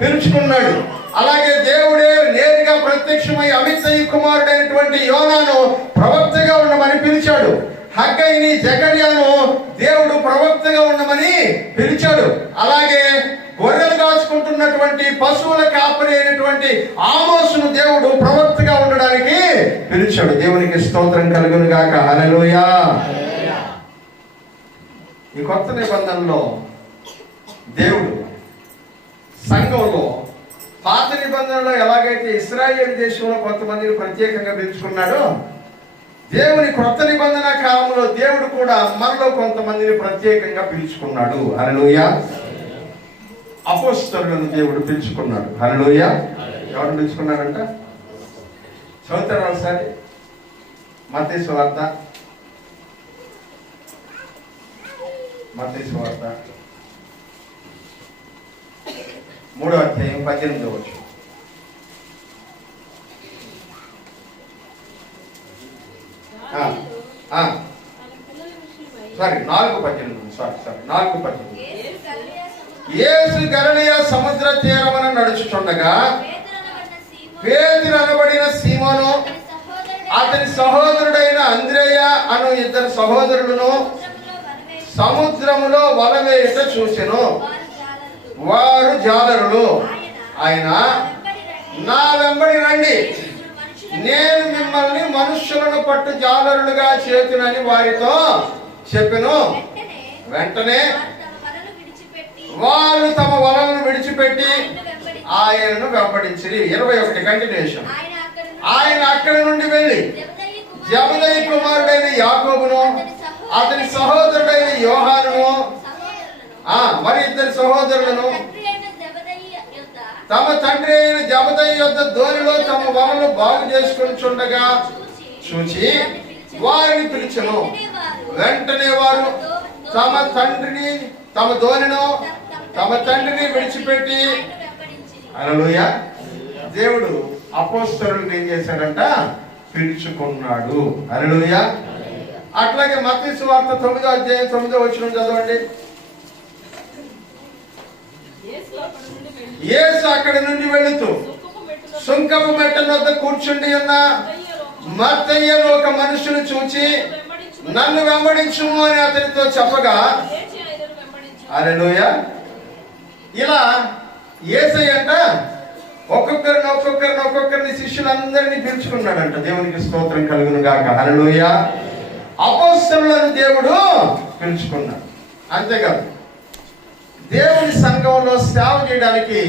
పిలుచుకున్నాడు. అలాగే దేవుడే నేరుగా ప్రత్యక్షమై అమిత్తయి కుమారుడైనటువంటి యోనాను ప్రవక్తగా ఉండమని పిలిచాడు. హగ్గయిని జకర్యాను దేవుడు ప్రవక్తగా ఉండమని పిలిచాడు. అలాగే గొర్రెలు కాచుకుంటున్నటువంటి పశువుల కాపరి అయినటువంటి ఆమోసును దేవుడు ప్రవక్తగా ఉండడానికి పిలిచాడు. దేవునికి స్తోత్రం కలుగును గాక. హల్లెలూయా. ఈ కొత్త నిబంధనలో దేవుడు సంఘంలో పాత నిబంధనలో ఎలాగైతే ఇశ్రాయేలు దేశంలో కొంతమందిని ప్రత్యేకంగా పిలుచుకున్నాడో, దేవుని క్రొత్త నిబంధన కాలంలో దేవుడు కూడా మనలో కొంతమందిని ప్రత్యేకంగా పిలుచుకున్నాడు. హల్లెలూయా. అపోస్తలులను దేవుడు పిలుచుకున్నాడు. హల్లెలూయా. ఎవరు పిలుచుకున్నాడంట? చదువుతారా ఒకసారి మత్తయి సువార్త, మత్తయి సువార్త 3వ అధ్యాయం 18వ వచనం. సారీ 4:18. యేసు గలిలయ సముద్ర తీరమున నడుచుచుండగా పేతురు అనబడిన సీమోను అతని సహోదరుడైన అంద్రేయ అను ఇద్దరు సహోదరులను సముద్రములో వల వేయుట చూసెను. వారు జాలరులు. ఆయన, నా వెంబడి రండి, నేను మిమ్మల్ని మనుష్యులను పట్టు జాలరులుగా చేతునని వారితో చెప్పెను. వెంటనే వాళ్ళు తమ వలలను విడిచిపెట్టి ఆయనను వెంబడించిరి. 21 కంటిన్యూషన్. ఆయన అక్కడి నుండి వెళ్ళి జెబెదయి కుమారుడైన యాకోబును అతని సహోదరుడైన యోహానును మరి ఇద్దరు సహోదరులను తమ తండ్రి అయిన జెబెదయి యొద్ద దోణిలో తమ వలలు బాగు చేసుకుని చుండగా చూచి వారిని పిలిచెను. వెంటనే వారు తమ దోణిను తమ తండ్రిని విడిచిపెట్టి, హల్లెలూయా, దేవుడు అపోస్తలులను ఏం చేశాడంట? పిలుచుకున్నాడు. హల్లెలూయా. అట్లాగే మత్తయి సువార్త 9వ అధ్యాయం 9వ వచనం చదవండి. యేసు అక్కడి నుండి వెళుతూ సుంకపు మెట్ట వద్ద కూర్చుండి ఉన్న మత్తయ్యను ఒక మనుషుని చూచి, నన్ను వెంబడించుము అని అతనితో చెప్పగా, హల్లెలూయా, ఇలా యేసయ్య అంట ఒక్కొక్కరిని శిష్యులందరినీ పిలుచుకున్నాడంట. దేవునికి స్తోత్రం కలుగును గాక. హల్లెలూయా. అపోస్తలులను దేవుడు పిలుచుకున్నాడు. అంతేకాదు, దేవుని సంఘంలో సేవ చేయడానికి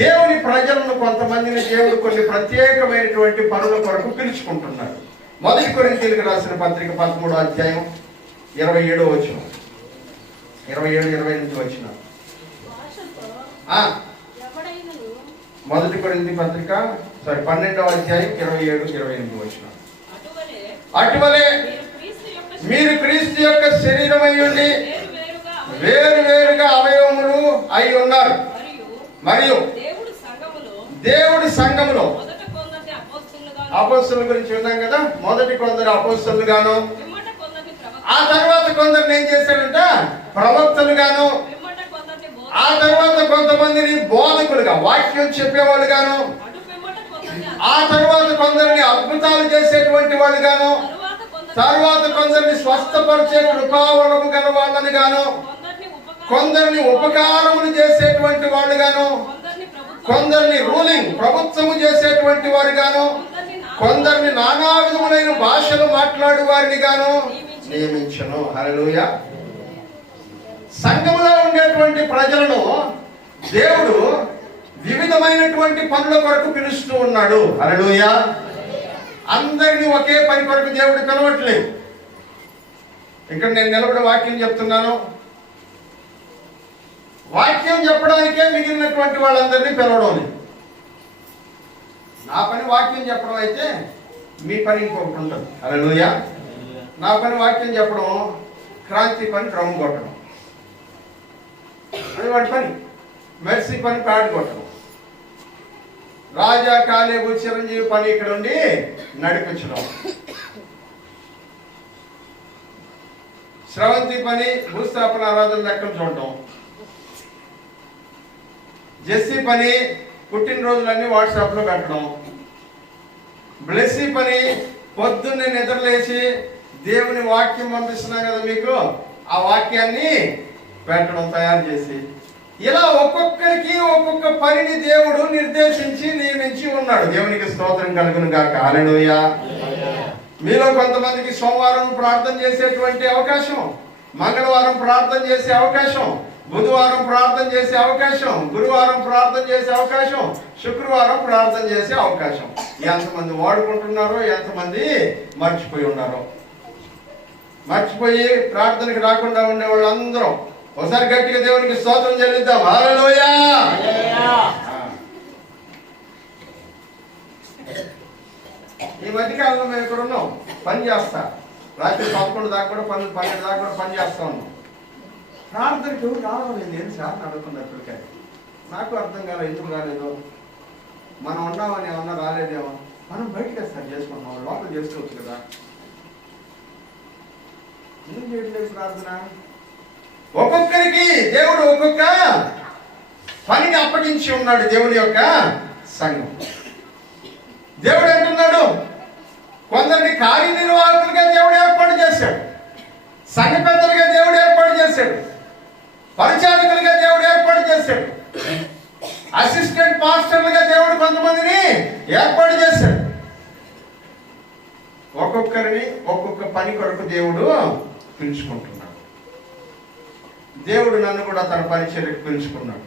దేవుని ప్రజలను కొంతమందిని దేవుడు కొన్ని ప్రత్యేకమైనటువంటి పనుల కొరకు పిలుచుకుంటున్నాడు. 1 కొరింథీయులకు రాసిన పత్రిక 13వ అధ్యాయం 27వ వచనం, 27-28 వచనం. 1 కొరింథీ పత్రిక 12వ అధ్యాయం 27-28 వచనం. అటువలే మీరు క్రీస్తు యొక్క శరీరమై ఉండి వేరు వేరుగా అవయవములు అయి ఉన్నారు. మరియు దేవుడి సంఘములో అపోస్తలుల గురించి విన్నాం కదా. మొదటి కొందరు అపోస్తలులు గాను, ఆ తర్వాత కొందరు ఏం చేశాడంట? ప్రవక్తలు గాను, ఆ తర్వాత కొంతమందిని బోధకులుగా, వాక్యం చెప్పేవాళ్ళు గాను, ఆ తర్వాత కొందరిని అద్భుతాలు చేసేటువంటి వాళ్ళు గాను, తర్వాత కొందరిని స్వస్థపరిచే కృపావరము గల వాళ్ళని గాను, కొందరిని ఉపకారములు చేసేటువంటి వాళ్ళు గాను, కొందరిని రూలింగ్ ప్రభుత్వము చేసేటువంటి వారు గాను, కొందరిని నానా విధములైన భాషలు మాట్లాడు వారిని గాను నియమించను. హల్లెలూయా. సంఘములో ఉండేటువంటి ప్రజలను దేవుడు వివిధమైనటువంటి పనుల కొరకు పిలుస్తూ ఉన్నాడు. హల్లెలూయా. అందరినీ ఒకే పని కొరకు దేవుడు పిలవట్లేదు. ఇక్కడ నేను నిలబడి వాక్యం చెప్తున్నాను. వాక్యం చెప్పడానికే మిగిలినటువంటి వాళ్ళందరినీ పిలవడం లేదు. నా పని వాక్యం చెప్పడం అయితే మీ పని ఇంకొకటి ఉంటుంది. హల్లెలూయా. నా పని వాక్యం చెప్పడం, క్రాంతి పని డ్రమ్ కొట్టడం, అది వాడి పని. మెర్సీ పని ప్యాడ్ కొట్టడం, రాజా కాలేబు చిరంజీవి పని ఇక్కడ ఉండి నడిపించడం, స్రవంతి పని భూస్థాపన ఆరాధన లెక్కలు చూడటం, జెస్సీ పని పుట్టినరోజులన్నీ వాట్సాప్ లో పెట్టడం, బ్లెస్సీ పని పొద్దున్నే నిద్రలేసి దేవుని వాక్యం పంపిస్తున్నాం కదా మీకు, ఆ వాక్యాన్ని పెట్టడం తయారు చేసి, ఇలా ఒక్కొక్కరికి ఒక్కొక్క పనిని దేవుడు నిర్దేశించి నియమించి ఉన్నాడు. దేవునికి స్తోత్రం కలుగును గాక. హల్లెలూయా. మీలో కొంతమందికి సోమవారం ప్రార్థన చేసేటువంటి అవకాశం, మంగళవారం ప్రార్థన చేసే అవకాశం, బుధవారం ప్రార్థన చేసే అవకాశం, గురువారం ప్రార్థన చేసే అవకాశం, శుక్రవారం ప్రార్థన చేసే అవకాశం. ఎంతమంది వాడుకుంటున్నారో, ఎంతమంది మర్చిపోయి ఉన్నారో. మర్చిపోయి ప్రార్థనకి రాకుండా ఉండే వాళ్ళందరూ ఒకసారి గట్టిగా దేవునికి స్తోత్రం చెల్లిద్దాం. హల్లెలూయా. ఈ మధ్యకాలంలో మేము ఇక్కడ ఉన్నాం, పని చేస్తా. రాత్రి 11 దాకా కూడా 12 దాకా కూడా పని చేస్తా ఉన్నాం. ప్రార్థనకి ఎవరు రావలేదు. ఏం సార్ అడుగుతున్నారు ఇప్పటికే. నాకు అర్థం కాలేదు, ఎందుకు రాలేదు. మనం ఉన్నామని ఏమన్నా రాలేదేమో. మనం బయటకు వస్తారు చేసుకుంటున్నాం, లోపల చేసుకోవచ్చు కదా. ఏం చేయట్లేదు ప్రార్థన. ఒక్కొక్కరికి దేవుడు ఒక్కొక్క పనిని అప్పగించి ఉన్నాడు. దేవుని యొక్క సంఘం దేవుడు అంటున్నాడు, కొందరిని కార్యనిర్వాహకులుగా దేవుడు ఏర్పాటు చేశాడు, సంఘ పెద్దలుగా దేవుడు ఏర్పాటు చేశాడు, పరిచారకులుగా దేవుడు ఏర్పాటు చేశాడు, అసిస్టెంట్ పాస్టర్లుగా దేవుడు కొంతమందిని ఏర్పాటు చేశాడు. ఒక్కొక్కరిని ఒక్కొక్క పని కొరకు దేవుడు పిలుచుకుంటున్నాడు. దేవుడు నన్ను కూడా తన పరిచర్యకు పిలుచుకున్నాడు.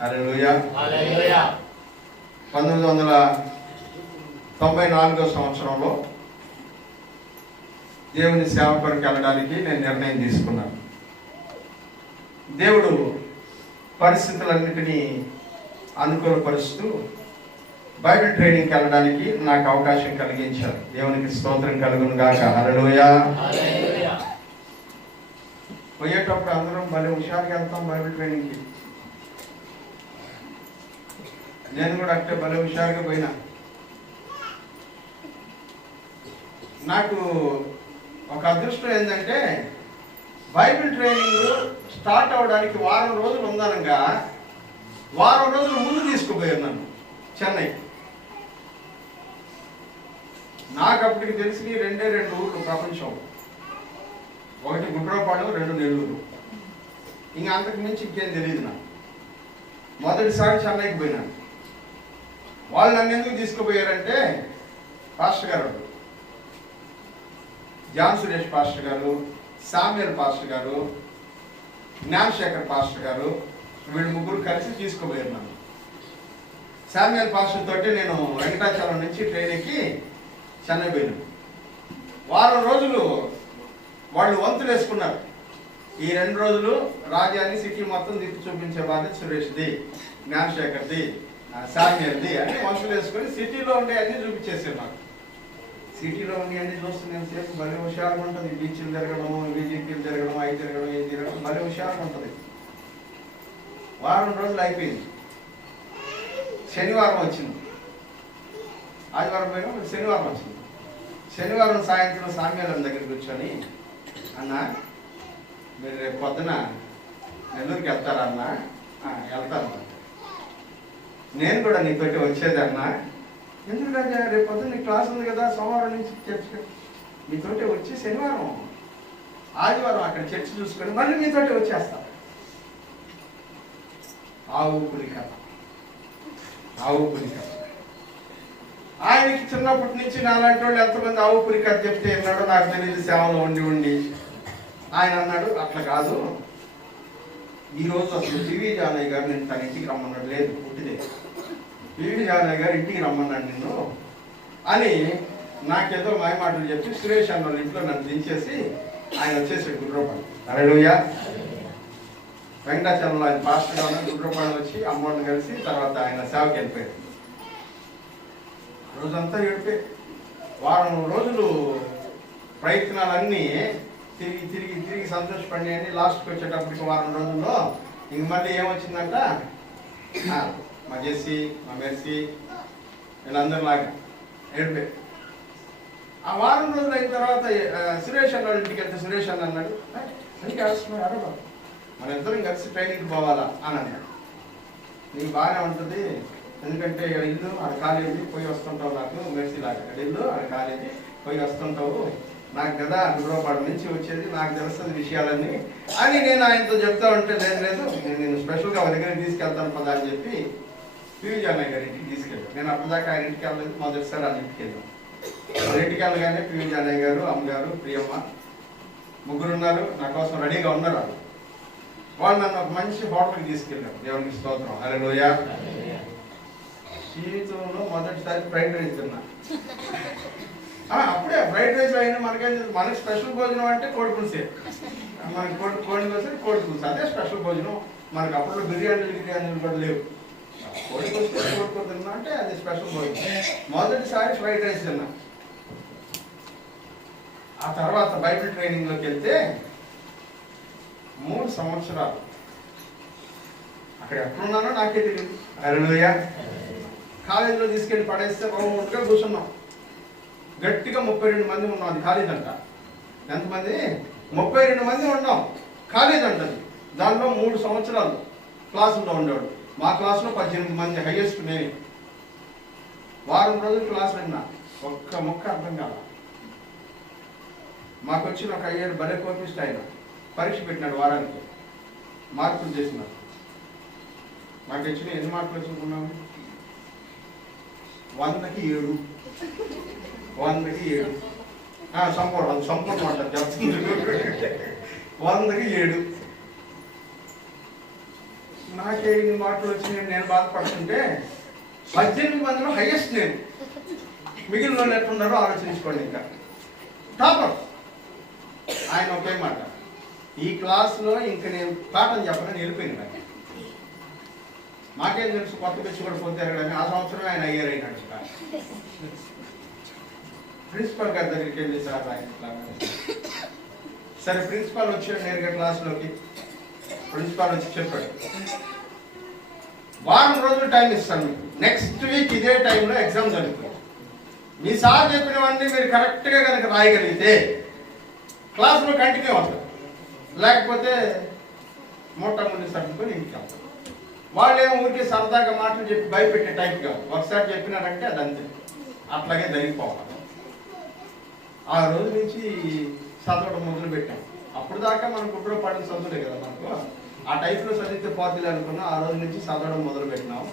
హల్లెలూయా. 1994 సంవత్సరంలో దేవుని సేవ కొరకు వెళ్ళడానికి నేను నిర్ణయం తీసుకున్నాను. దేవుడు పరిస్థితులన్నిటినీ అనుకూలపరుస్తూ బైబిల్ ట్రైనింగ్కి వెళ్ళడానికి నాకు అవకాశం కలిగించారు. దేవునికి స్తోత్రం కలుగును గాక. హల్లెలూయా. పోయేటప్పుడు అందరం భలే హుషారుగా వెళ్తాం బైబిల్ ట్రైనింగ్కి. నేను కూడా అట్టే భలే హుషారుగా పోయినా. నాకు ఒక అదృష్టం ఏంటంటే, బైబిల్ ట్రైనింగ్ స్టార్ట్ అవడానికి వారం రోజులు ఉందనగా వారం రోజులు ముందు తీసుకుపోయాను నన్ను చెన్నై. నాకు అప్పటికి తెలిసి 2 ఊర్లు ప్రపంచం. ఒకటి గుండ్రపాడు, 2 నెల్లూరు. ఇంకా అంతకు మించి ఇంకేం తెలియదు నాకు. మొదటిసారి చెన్నైకి పోయినాను. వాళ్ళు నన్ను ఎందుకు తీసుకుపోయారంటే, పాస్టర్ గారు, జాన్ సురేష్ పాస్టర్ గారు, సామ్యుయల్ పాస్టర్ గారు, జ్ఞానశేఖర్ పాస్టర్ గారు, వీళ్ళు ముగ్గురు కలిసి తీసుకుపోయారు నన్ను. సామ్యుయల్ పాస్టర్ తోటి నేను వెంకటాచలం నుంచి ట్రైన్ ఎక్కి చెన్నై పోయినాను. వారం రోజులు వాళ్ళు వంతులు వేసుకున్నారు. ఈ 2 రోజులు రాజ్యాన్ని సిటీ మొత్తం తిప్పి చూపించే బాధ్యత సురేష్ది, జ్ఞానశేఖర్ది, సామ్యుయల్ది అని వంతులు వేసుకొని సిటీలో ఉండే అన్ని చూపించేసారు నాకు. సిటీలో ఉండి అన్ని చూస్తున్నాను సేపు భలే హుషారుగా ఉంటుంది. బీచ్లు తిరగడం, బీజేపీలు తిరగడం, అవి తిరగడం, ఏది తిరగడం భలే హుషారుగా ఉంటుంది. వారం రోజులు అయిపోయింది. శనివారం వచ్చింది. ఆదివారం పోయినా శనివారం వచ్చింది. శనివారం సాయంత్రం సామ్యాలం దగ్గరికి కూర్చొని, అన్న మీరు రేపు పొద్దున నెల్లూరుకి వెళ్తారా అన్న? వెళ్తాను. నేను కూడా నీతోటి వచ్చేదన్నా. ఎందుకు రాజా, రేపు పొద్దున్న నీ క్లాస్ ఉంది కదా, సోమవారం నుంచి చర్చ్, మీతోటి వచ్చి శనివారం ఆదివారం అక్కడ చర్చ్ చూసుకొని మళ్ళీ మీతోటి వచ్చేస్తా. ఆవు పులి కథ. ఆయనకి చిన్నప్పటి నుంచి నాలాంటి వాళ్ళు ఎంతమంది ఆవు పులి కథ చెప్తే విన్నాడో నాకు తెలియదు. సేవలో ఉండి ఆయన అన్నాడు, అట్లా కాదు, ఈరోజు అసలు టీవీ జానయ్య గారు నేను తన ఇంటికి రమ్మన్నాడు. లేదు, పుట్టిదే టీవీ జానయ్య గారు ఇంటికి రమ్మన్నాడు నిన్ను అని నాకేదో మాయమాటలు చెప్పి సురేష్ అన్న వాళ్ళ ఇంట్లో నన్ను దించేసి ఆయన వచ్చేసాడు గుడ్రపాడు. హల్లెలూయా. వెంకటాచలంలో ఆయన పాస్టర్ గారు గుడ్రపాడు వచ్చి అమ్మోడిని కలిసి తర్వాత ఆయన సేవకి వెళ్ళిపోయాడు. రోజంతా ఏడిపోయి వారం రోజులు ప్రయత్నాలన్నీ తిరిగి సంతోషపడినాయని లాస్ట్కి వచ్చేటప్పటికి వారం రోజుల్లో ఇంక మళ్ళీ ఏమొచ్చిందంట, మా జెస్సీ, మా మెర్సీ, వీళ్ళందరిలాగా ఏడిపోయి. ఆ వారం రోజులు అయిన తర్వాత సురేష్ అన్న వాళ్ళ ఇంటికి వెళ్తే సురేష్ అన్న అన్నాడు, అందుకే అవసరం అడగ మన ఇద్దరం కలిసి ట్రైనింగ్కి పోవాలా అని అన్నాడు. నీకు బాగానే ఉంటుంది, ఎందుకంటే ఇక్కడ ఇల్లు ఆడ కాలేజీ పోయి వస్తుంటావు, నాకు మెర్సీలాగా ఇక్కడ ఇల్లు ఆడ కాలేజీ పోయి వస్తుంటావు, నాకు కదా హైదరాబాద్ నుంచి వచ్చేది, నాకు తెలుస్తుంది విషయాలన్నీ అని నేను ఆయనతో చెప్తా ఉంటే, లేదు నేను స్పెషల్గా వాళ్ళ దగ్గర తీసుకెళ్తాను పదా అని చెప్పి పివి జానయ్య గారి ఇంటికి తీసుకెళ్ళాను. నేను అప్పటిదాకా ఆయన ఇంటికి వెళ్ళలేదు, మొదటిసారి ఆయన ఇంటికి వెళ్ళాను. వాళ్ళ ఇంటికి వెళ్ళగానే పివి జానయ్య గారు, అమ్మగారు, ప్రియమ్మ ముగ్గురు ఉన్నారు, నా కోసం రెడీగా ఉన్నారు. వాళ్ళు నన్ను ఒక మంచి హోటల్కి తీసుకెళ్ళారు. దేవునికి స్తోత్రం, హల్లెలూయా. జీవితంలో మొదటిసారి ఫ్రైడ్ రైస్ తిన్నా. అప్పుడే ఫ్రైడ్ రైస్ అయినా మనకి స్పెషల్ భోజనం అంటే కోడి పులుసే. మనకి కోడి పులుసు అదే స్పెషల్ భోజనం. మనకి అప్పుడు బిర్యానీలు కూడా లేవు. కోడి పులుసు తిన్నా అంటే అది స్పెషల్ భోజనం. మొదటిసారి ఫ్రైడ్ రైస్ తిన్నా. ఆ తర్వాత బైబిల్ ట్రైనింగ్లోకి వెళ్తే 3 సంవత్సరాలు అక్కడ ఎక్కడున్నానో నాకే తెలియదు. హల్లెలూయా. కాలేజీలో తీసుకెళ్ళి పడేస్తే రౌండ్గా కూర్చున్నాం. గట్టిగా 32 మంది ఉన్నాం. అది కాలేజ్ అంట. ఎంతమంది? 32 మంది ఉన్నాం. కాలేజ్ అంటది. దానిలో 3 సంవత్సరాలు క్లాసుల్లో ఉండేవాడు. మా క్లాసులో 18 మంది, హైయెస్ట్ నేను. వారం రోజులు క్లాస్ విన్నా, ఒక్క ముక్క అర్థం కాల. మాకు వచ్చిన ఒక అయ్యాడు, భలే కోపిస్ట్ ఆయన. పరీక్ష పెట్టినాడు వారానికి, మార్కులు చేసినాడు. మాకు వచ్చిన ఎన్ని మార్కులు వచ్చుకున్నాము? 100కి 7. 100కి 7. సంపూర్ణ మాట చెప్తుంది. 100కి 7. నాకే ఇన్ని మార్కులు వచ్చినాయి నేను బాధపడుతుంటే 18 మందిలో హైయెస్ట్ నేను. మిగిలిన వాళ్ళు ఎట్లున్నారో ఆలోచించుకోండి. ఇంకా టాపర్ ఆయన ఒకే మాట, ఈ క్లాస్లో ఇంక నేను పాఠం చెప్పనని వెళ్ళిపోయింది. నాకు మాకేం తెలుసు, కొత్త పిచ్చి కూడా పోతారు కానీ ఆ సంవత్సరం ఆయన అయ్యారు అయినాడు. ప్రిన్సిపల్ గారి దగ్గరికి వెళ్ళి, సార్ ఆయన సరే ప్రిన్సిపాల్ వచ్చాడు నేరుగా క్లాస్లోకి. ప్రిన్సిపాల్ వచ్చి చెప్పాడు, వారం రోజులు టైం ఇస్తాను మీకు, నెక్స్ట్ వీక్ ఇదే టైంలో ఎగ్జామ్ జరుగుతుంది. మీ సార్ చెప్పినవన్నీ మీరు కరెక్ట్గా కనుక రాయగలిగితే క్లాస్లో కంటిన్యూ అవుతుంది, లేకపోతే మొట్టమొదటి సర్దుకొని ఇంటికి వెళ్తారు. వాళ్ళేమో ఊరికి సరదాగా మాటలు చెప్పి భయపెట్టే టైప్ కాదు. ఒకసారి చెప్పినారంటే అది అంతే, అట్లాగే జరిగిపోవాలి. ఆ రోజు నుంచి చదవడం మొదలు పెట్టాం. అప్పుడు దాకా మనం గుడ్డలో పడిన చదువులే కదా మనకు. ఆ టైప్లో చదివితే పోతుంది అనుకున్నా. ఆ రోజు నుంచి చదవడం మొదలు పెట్టినాం.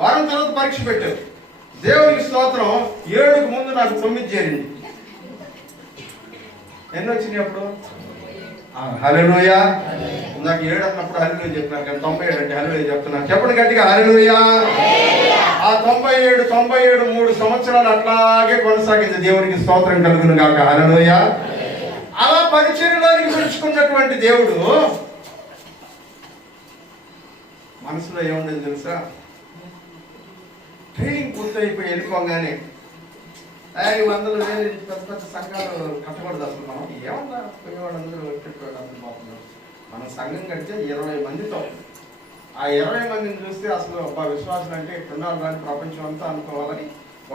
వారం తర్వాత పరీక్ష పెట్టారు. దేవునికి స్తోత్రం, 7కు ముందు నాకు 9 చేరింది. ఎన్ని వచ్చినాయి అప్పుడు? హల్లెలూయా. నాకు 7 అన్నప్పుడు హల్లెలూయా చెప్పినారు కానీ 97 అంటే హల్లెలూయా చెప్తున్నారు. చెప్పండి గట్టిగా, హల్లెలూయా. ఆ 97 3 సంవత్సరాలు అట్లాగే కొనసాగింది. దేవునికి స్తోత్రం కలుగును గాక, హల్లెలూయా. అలా పరిచర్యలోనికి పిలుచుకున్నటువంటి దేవుడు మనసులో ఏముండేది తెలుసా? ట్రైనింగ్ పూర్తయిపోయి వెళ్ళిపోగానే 100,000 పెద్ద పెద్ద సంఘాలు కట్టకూడదు. అసలు మనం ఏమన్నా పోయేవాళ్ళందరూ పెట్టేవాళ్ళందరూ పోతున్నారు. మన సంఘం కడితే 20 మందితో. ఆ 20 మందిని చూస్తే అసలు విశ్వాసం అంటే ఉండాలి కానీ ప్రపంచం అంతా అనుకోవాలని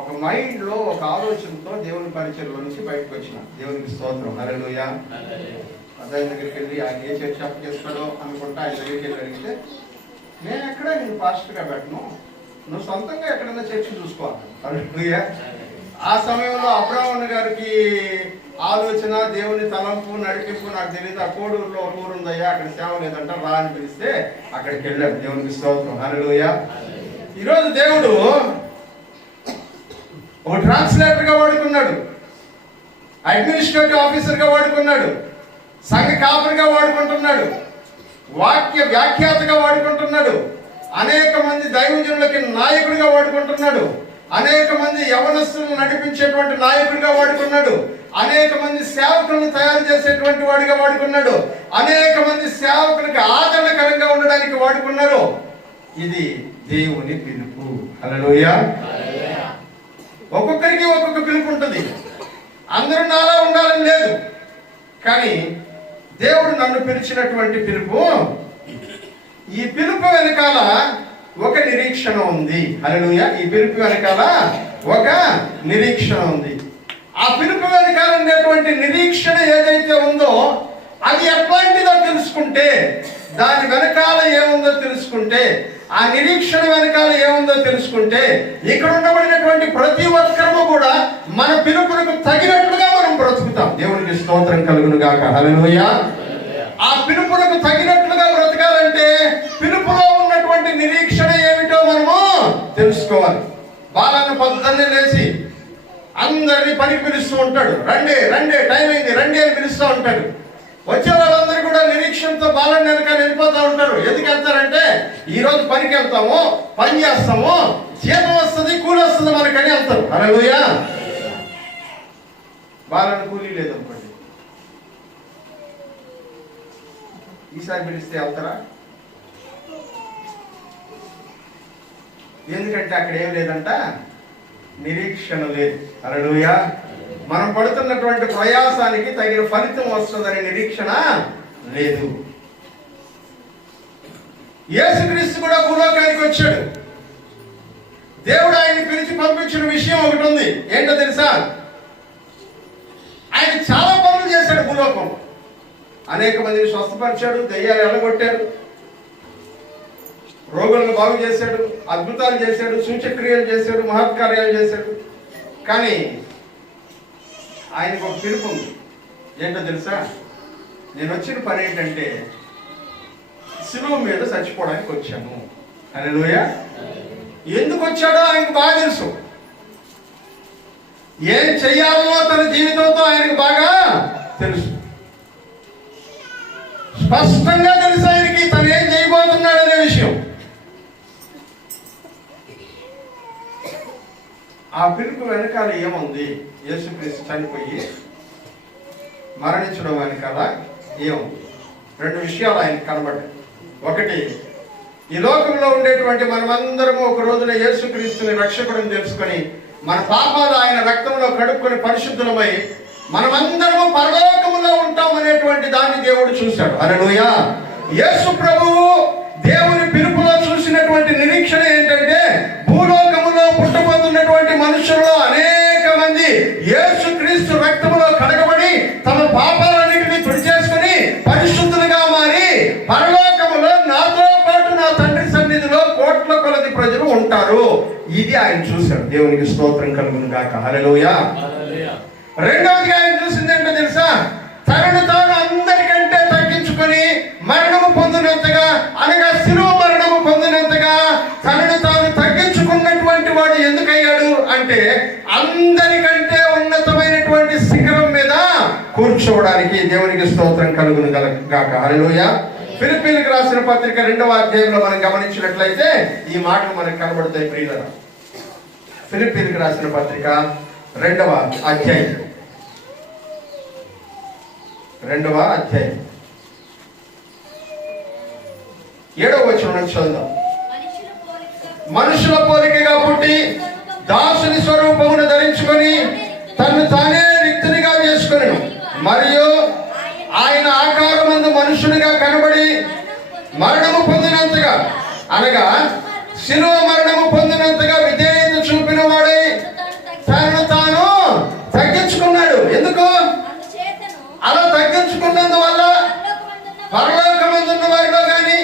ఒక మైండ్లో, ఒక ఆలోచనతో దేవుని పరిచయంలో నుంచి బయటకు వచ్చిన. దేవునికి స్తోత్రం, హల్లెలూయా. అతని దగ్గరికి వెళ్ళి ఆయన ఏ చర్చ చేస్తాడో అనుకుంటా ఆయన దగ్గరికి వెళ్ళి అడిగితే, నేను పాస్టర్గా పెట్టను, నువ్వు సొంతంగా ఎక్కడైనా చర్చ చూసుకోవాలి. హల్లెలూయా. ఆ సమయంలో అబ్రాహ్మణ్ గారికి ఆలోచన, దేవుని తలంపు, నడిపింపు నాకు తెలియదు. ఆ కోడూరులో ఒక ఊరు ఉందయ్యా, అక్కడ సేవ లేదంట, రా అని పిలిస్తే అక్కడికి వెళ్ళాడు. దేవునికి స్తోత్రం, హల్లెలూయా. ఈరోజు దేవుడు ఒక ట్రాన్స్లేటర్గా వాడుకున్నాడు, అడ్మినిస్ట్రేటివ్ ఆఫీసర్గా వాడుకున్నాడు, సంఘ కాపరిగా వాడుకుంటున్నాడు, వాక్య వ్యాఖ్యాతగా వాడుకుంటున్నాడు, అనేక మంది దైవజనులకి నాయకుడిగా వాడుకుంటున్నాడు, అనేక మంది యవనస్తులను నడిపించేటువంటి నాయకుడిగా వాడుకున్నాడు, అనేక మంది సేవకులను తయారు చేసేటువంటి వాడిగా వాడుకున్నాడు, అనేక మంది సేవకులకి ఆదరణకరంగా ఉండడానికి వాడుకున్నారు. ఇది దేవుని పిలుపు. హల్లెలూయా. ఒక్కొక్కరికి ఒక్కొక్క పిలుపు ఉంటుంది. అందరూ నాలా ఉండాలని లేదు, కానీ దేవుడు నన్ను పిలిచినటువంటి పిలుపు, ఈ పిలుపు వెనకాల ఒక నిరీక్షణ ఉంది. హల్లెలూయా. ఈ పిలుపు వెనకాల ఒక నిరీక్షణ ఉంది. ఆ పిలుపు వెనకాల ఉండేటువంటి నిరీక్షణ ఏదైతే ఉందో అది ఎట్లాంటిదో తెలుసుకుంటే, దాని వెనకాల ఏముందో తెలుసుకుంటే, ఆ నిరీక్షణ వెనకాల ఏముందో తెలుసుకుంటే, ఇక్కడ ఉండబడినటువంటి ప్రతి ఒక్కరము కూడా మన పిలుపులకు తగినట్లుగా మనం బ్రతుకుతాం. దేవునికి స్తోత్రం కలుగును గాక. హల్లెలూయా. ఆ పిలుపులకు తగినట్లుగా బ్రతకాలంటే పిలుపులో ఉన్నటువంటి నిరీక్షణ ఏమిటో మనము తెలుసుకోవాలి. బాలను పొద్దున్నే లేచి అందరినీ పనికి పిలుస్తూ ఉంటాడు. రండి రండి, టైం అయింది రండి అని పిలుస్తూ ఉంటాడు. వచ్చే వాళ్ళందరూ కూడా నిరీక్షణతో బాలను వెనకాల వెళ్ళిపోతూ ఉంటారు. ఎందుకు వెళ్తారంటే ఈ రోజు పనికి వెళ్తాము, పని చేస్తాము, జీతం వస్తుంది, కూలి వస్తుంది మనకని వెళ్తారు. హల్లెలూయా. బాలను కూలీ లేదనుకోండి, ఈసారి పిలిస్తే వెళ్తారా? ఎందుకంటే అక్కడ ఏం లేదంట, నిరీక్షణ లేదు. హల్లెలూయా. మనం పడుతున్నటువంటి ప్రయాసానికి తగిన ఫలితం వస్తుందనే నిరీక్షణ లేదు. యేసుక్రీస్తు కూడా భూలోకానికి వచ్చాడు. దేవుడు ఆయన్ని పిలిచి పంపించిన విషయం ఒకటి ఉంది. ఏంటో తెలుసా? ఆయన చాలా పనులు చేశాడు భూలోకం. అనేక మందిని స్వస్థపరిచాడు, దయ్యాలు ఎల్లగొట్టాడు, రోగులను బాగు చేశాడు, అద్భుతాలు చేశాడు, సూచక్రియలు చేశాడు, మహత్కార్యాలు చేశాడు. కానీ ఆయనకు ఒక పిలుపు ఉంది. ఏంటో తెలుసా? నేను వచ్చిన పని ఏంటంటే శిలువ మీద చచ్చిపోవడానికి వచ్చాను. హల్లెలూయా. ఎందుకు వచ్చాడో ఆయనకు బాగా తెలుసు. ఏం చెయ్యాలో తన జీవితంతో ఆయనకు బాగా తెలుసు. స్పష్టంగా తెలుసు ఆయనకి తను ఏం చేయబోతున్నాడు అనే విషయం. ఆ పిలుపు వెనకాల ఏముంది? యేసుక్రీస్తు చనిపోయి మరణించడం వెనకాల ఏముంది? రెండు విషయాలు ఆయనకు కనబడ్డాయి. ఒకటి, ఈ లోకంలో ఉండేటువంటి మనమందరము ఒక రోజున యేసుక్రీస్తుని రక్షకుడిని తెలుసుకొని మన పాపాలు ఆయన రక్తంలో కడుక్కొని పరిశుద్ధులమై మనమందరము పరలోకములో ఉంటాం అనేటువంటి దాన్ని దేవుడు చూశాడు. హల్లెలూయా. యేసు ప్రభువు దేవుని పిలుపులో చూసినటువంటి నిరీక్షణ ఏంటంటే భూలోకములో పుట్టబోతున్నటువంటి మనుషుల్లో అనేక మంది యేసుక్రీస్తు రక్తములో కడగబడి తమ పాపాలన్నిటిని తుడిచేసుకుని పరిశుద్ధులుగా మారి పరలోకములో నాతో పాటు నా తండ్రి సన్నిధిలో కోట్ల కొలది ప్రజలు ఉంటారు. ఇది ఆయన చూశాడు. దేవునికి స్తోత్రం కలుగును గాక. హల్లెలూయా. రెండవదిగా ఆయన చూసింది ఏంటో తెలుసా? తనను తాను అందరికంటే తగ్గించుకొని మరణము పొందినంతగా, అనగా శిలువ మరణము పొందినంతగా తనను తాను తగ్గించుకున్నటువంటి వాడు ఎందుకయ్యాడు అంటే అందరికంటే ఉన్నతమైనటువంటి శిఖరం మీద కూర్చోవడానికి. దేవునికి స్తోత్రం కలుగును గాక. హల్లెలూయా. ఫిలిప్పీలకు రాసిన పత్రిక 2వ అధ్యాయంలో మనం గమనించినట్లయితే ఈ మాటలు మనకు కనబడతాయి ప్రియులారా. ఫిలిప్పీలకు రాసిన పత్రిక 2వ అధ్యాయం 7వ వచనం నుంచి చదువుదాం. మనుషుల పోలికగా పుట్టి దాసుని స్వరూపమును ధరించుకొని తను తానే రిక్తునిగా చేసుకొని మరియు ఆయన ఆకారమందు మనుషునిగా కనబడి మరణము పొందినంతగా, అనగా శిలువ మరణము పొందినంతగా విధేయత చూపిన వాడై తనను తాను తగ్గించుకున్నాడు. ఎందుకు అలా తగ్గించుకున్నందువల్ల పరలోకమందున్న వారిలో గాని,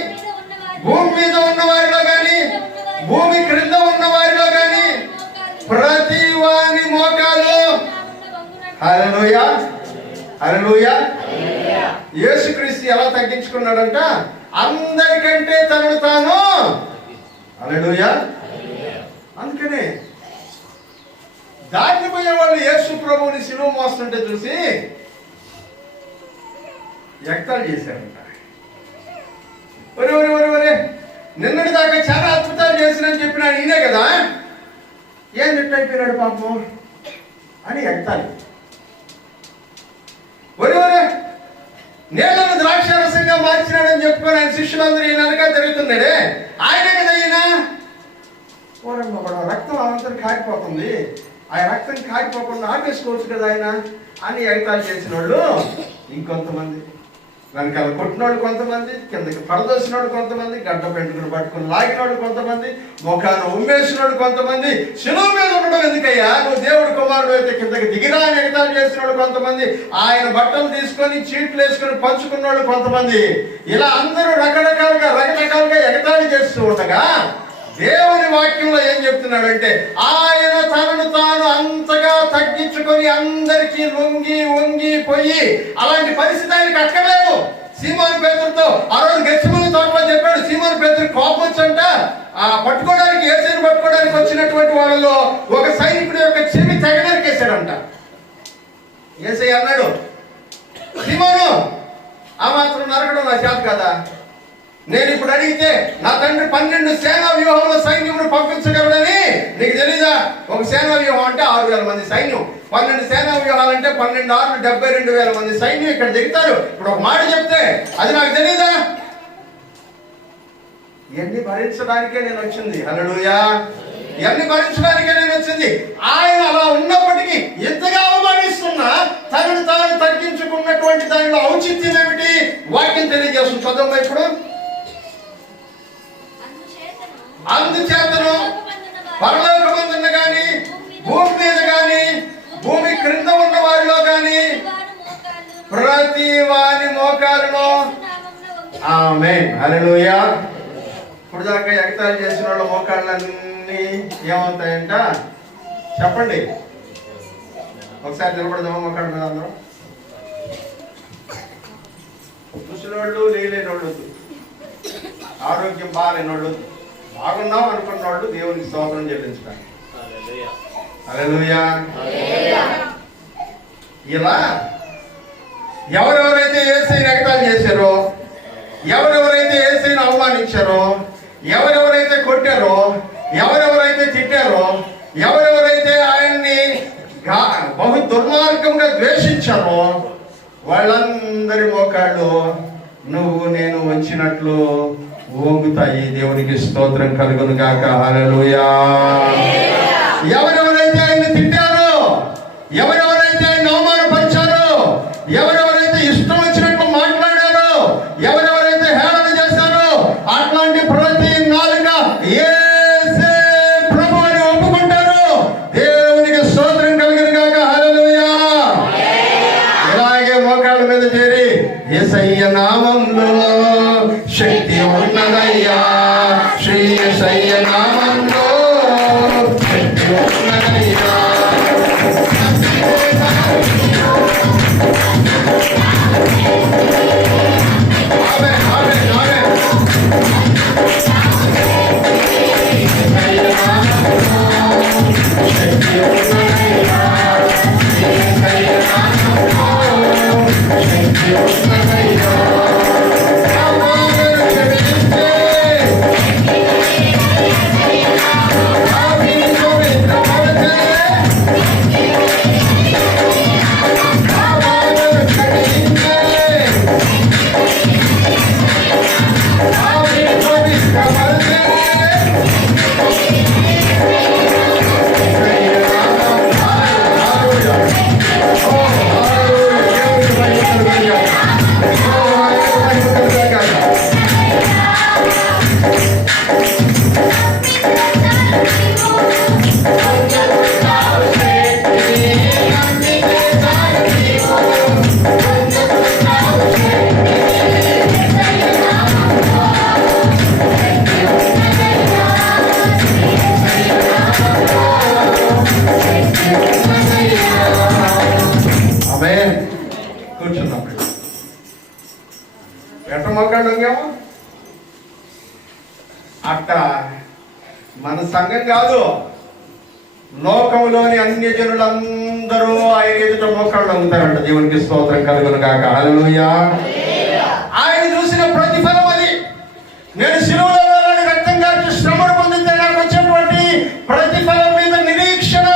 భూమి మీద ఉన్న వారిలో గాని, భూమి క్రింద ఉన్న వారిలో గాని ప్రతి వాని మోకాలు. హల్లెలూయా. హల్లెలూయా. యేసుక్రీస్తు ఎలా తగ్గించుకున్నాడంట? అందరికంటే తనను తాను. హల్లెలూయా. అందుకనే దాటిపోయే వాళ్ళు యేసు ప్రభువుని శిలువ మోస్తుంటే చూసి ఎక్తాలు చేశారంట. ఒరే ఒరే ఒరే ఒరే, నిన్నటి దాకా చాలా అద్భుతాలు చేసినని చెప్పినాడు ఈయనే కదా, ఏం అయిపోయినాడు పాపం అని ఎక్తాలి. ఒరే ఒరే, నీళ్లను ద్రాక్షారసంగా మార్చినాడని చెప్పుకొని ఆయన శిష్యులందరూ ఈయనగా తిరుగుతున్నాడే, ఆయనే కదా ఈయన. రక్తం అవంతా కాగిపోతుంది, ఆ రక్తం కాగిపోకుండా ఆపేసుకోవచ్చు కదా ఆయన అని ఎగతాలు చేసిన వాళ్ళు ఇంకొంతమంది. వెనకాల కొట్టినోడు కొంతమంది, కిందకి పడదోసినోడు కొంతమంది, గడ్డ పెంటుకుని పట్టుకుని లాగినోడు కొంతమంది, ముఖాన్ని ఉమ్మేసినోడు కొంతమంది, శిలువ మీద ఉండడం ఎందుకయ్యా, నువ్వు దేవుడు కుమారుడు అయితే కిందకి దిగిరా అని ఎగతాళి చేసినోడు కొంతమంది, ఆయన బట్టలు తీసుకొని చీట్లు వేసుకొని పంచుకున్నోడు కొంతమంది, ఇలా అందరూ రకరకాలుగా ఎగతాళి చేస్తూ ఉండగా దేవుని వాక్యంలో ఏం చెప్తున్నాడంటే, ఆయన తనను తాను అంతగా తగ్గించుకొని అందరికీ వంగి పోయి, అలాంటి పరిస్థితి ఆయనకి అక్కర్లేదు. సీమోను పేతురుతో ఆ రోజు గెత్సేమనే తోటలో చెప్పాడు, సీమోను పేతురు కోపం వచ్చంట, పట్టుకోవడానికి యేసుని పట్టుకోవడానికి వచ్చినటువంటి వాళ్ళలో ఒక సైనికుడి యొక్క చెవి తెగ నరికేశాడంట. యేసయ్య అన్నాడు, సీమోను, ఆ మాత్రం నరకడం నా చేత కదా, నేను ఇప్పుడు అడిగితే నా తండ్రి 12 సేనా వ్యూహంలో సైన్యమును పంపించగలడని నీకు తెలీదా? ఒక సేనా వ్యూహం అంటే 6,000 మంది సైన్యం, 12 సేనా వ్యూహాలు అంటే 12 6 72,000 మంది సైన్యం ఇక్కడ దిగుతారు. ఇప్పుడు ఒక మాట చెప్తే అది నాకు తెలీదా? ఇవన్నీ భరించడానికే నేను వచ్చింది. హల్లెలూయా, ఇవన్నీ భరించడానికే నేను వచ్చింది. ఆయన అలా ఉన్నప్పటికీ ఎంతగా అవమానిస్తున్నా తనను తాను తగ్గించుకున్నటువంటి దానిలో ఔచిత్యం ఏమిటి? వాక్యం తెలియజేస్తుంది. చదవమ్మా ఇప్పుడు. అందుచేతను పరలోకమందున్న గాని, భూమి మీద గాని, భూమి క్రింద ఉన్న వారిలో గాని ప్రతి వాని మోకాలును, ఆమేన్, హల్లెలూయా. ఇప్పుడు దాకా ఎగతాళి చేసిన వాళ్ళ మోకాళ్ళన్నీ ఏమవుతాయంట చెప్పండి ఒకసారి. నిలబడదామా మోకాళ్ళ మీద అందరం? ముసలోళ్ళు, లేలేనోళ్ళు, ఆరోగ్యం బాగాలేనోళ్ళు, బాగున్నాం అనుకున్న వాళ్ళు దేవునికి స్తోత్రం చెల్లించడానికి. హల్లెలూయా. ఇలా ఎవరెవరైతే యేసయ్యను ఎగతాళి చేశారో, ఎవరెవరైతే యేసయ్యను అవమానించారో, ఎవరెవరైతే కొట్టారో, ఎవరెవరైతే తిట్టారో, ఎవరెవరైతే ఆయన్ని బహు దుర్మార్గంగా ద్వేషించారో వాళ్ళందరి మోకాళ్ళు నువ్వు నేను వంచినట్లు వంగుతాయి. దేవునికి స్తోత్రం కలుగును గాక. హల్లెలూయా. ఎవరెవరైతే ఆయన తిట్టారో, ఎవరెవరైతే ఆయన అవమానపరిచారో, ఎవరెవరైతే ఇష్టం వచ్చినట్లు మాట్లాడారో, ఎవరెవరైతే హేళన చేశారో అట్లాంటి ప్రతి నాలుక యేసే ప్రభు అని ఒప్పుకుంటారు. దేవునికి స్తోత్రం కలుగును గాక. హల్లెలూయా. ఇలాగే మోకాళ్ళ మీద చేరి యేసయ్య నామములో శక్తి ఉన్నదయ్యా, శ్రీ యేసయ్య నామములో శక్తి ఉన్నదయ్యా. ఆమేన్, ఆమేన్, ఆమేన్. యేసయ్య నామములో శక్తి ఉన్నదయ్యా, యేసయ్య నామములో శక్తి ఉన్నదయ్యా. కూర్చున్నప్పుడు ఎట్ట మొక్కడు అట్ట మన సంఘం కాదు, లోకంలోని అన్య జనులందరూ ఆయన ఎదుట మోకాళ్ళు ఉంటారంట. దేవునికి స్తోత్రం కలుగును గాక. హల్లెలూయా. ఆయన చూసిన ప్రతిఫలం అది. నేను శిలువలో వేలాడి రక్తం కార్చి శ్రమను పొందితే నాకు వచ్చేటువంటి ప్రతిఫలం మీద నిరీక్షణ.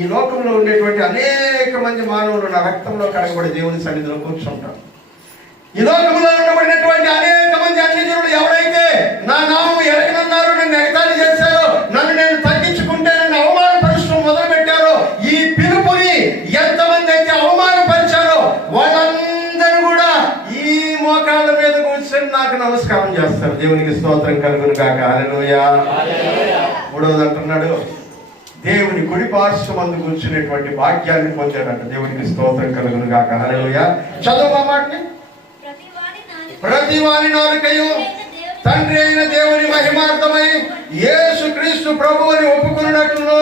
ఈ లోకంలో ఉండేటువంటి అనేక మంది మానవులు నా రక్తంలో కడగబడి దేవుని సన్నిధిలో కూర్చుంటారు. ఈ లోకంలో ఉండబడినటువంటి అనేక మంది అన్యజనులు ఎవరైతే నా నామం ఎరగనన్నారో, నన్ను ఎగతాళి చేశారో, నన్ను నేను తగ్గించుకుంటే నన్ను అవమానపరచడం మొదలు పెట్టారో, ఈ పిలుపుని ఎంతమంది అయితే అవమానపరిచారో వాళ్ళందరూ కూడా దేవునికి స్తోత్రం కలుగును గాక. హల్లెలూయా. మూడవది అంటున్నాడు, దేవుని కుడి పార్శ్వమందు కూర్చునేటువంటి భాగ్యాన్ని పొందాడంట. దేవునికి స్తోత్రం కలుగును గాక. హల్లెలూయా. చదువు ఆ మాటని. ప్రతి వాని నాలుకయు తండ్రి అయిన దేవుని మహిమార్థమై యేసుక్రీస్తు ప్రభువుని ఒప్పుకున్నట్లును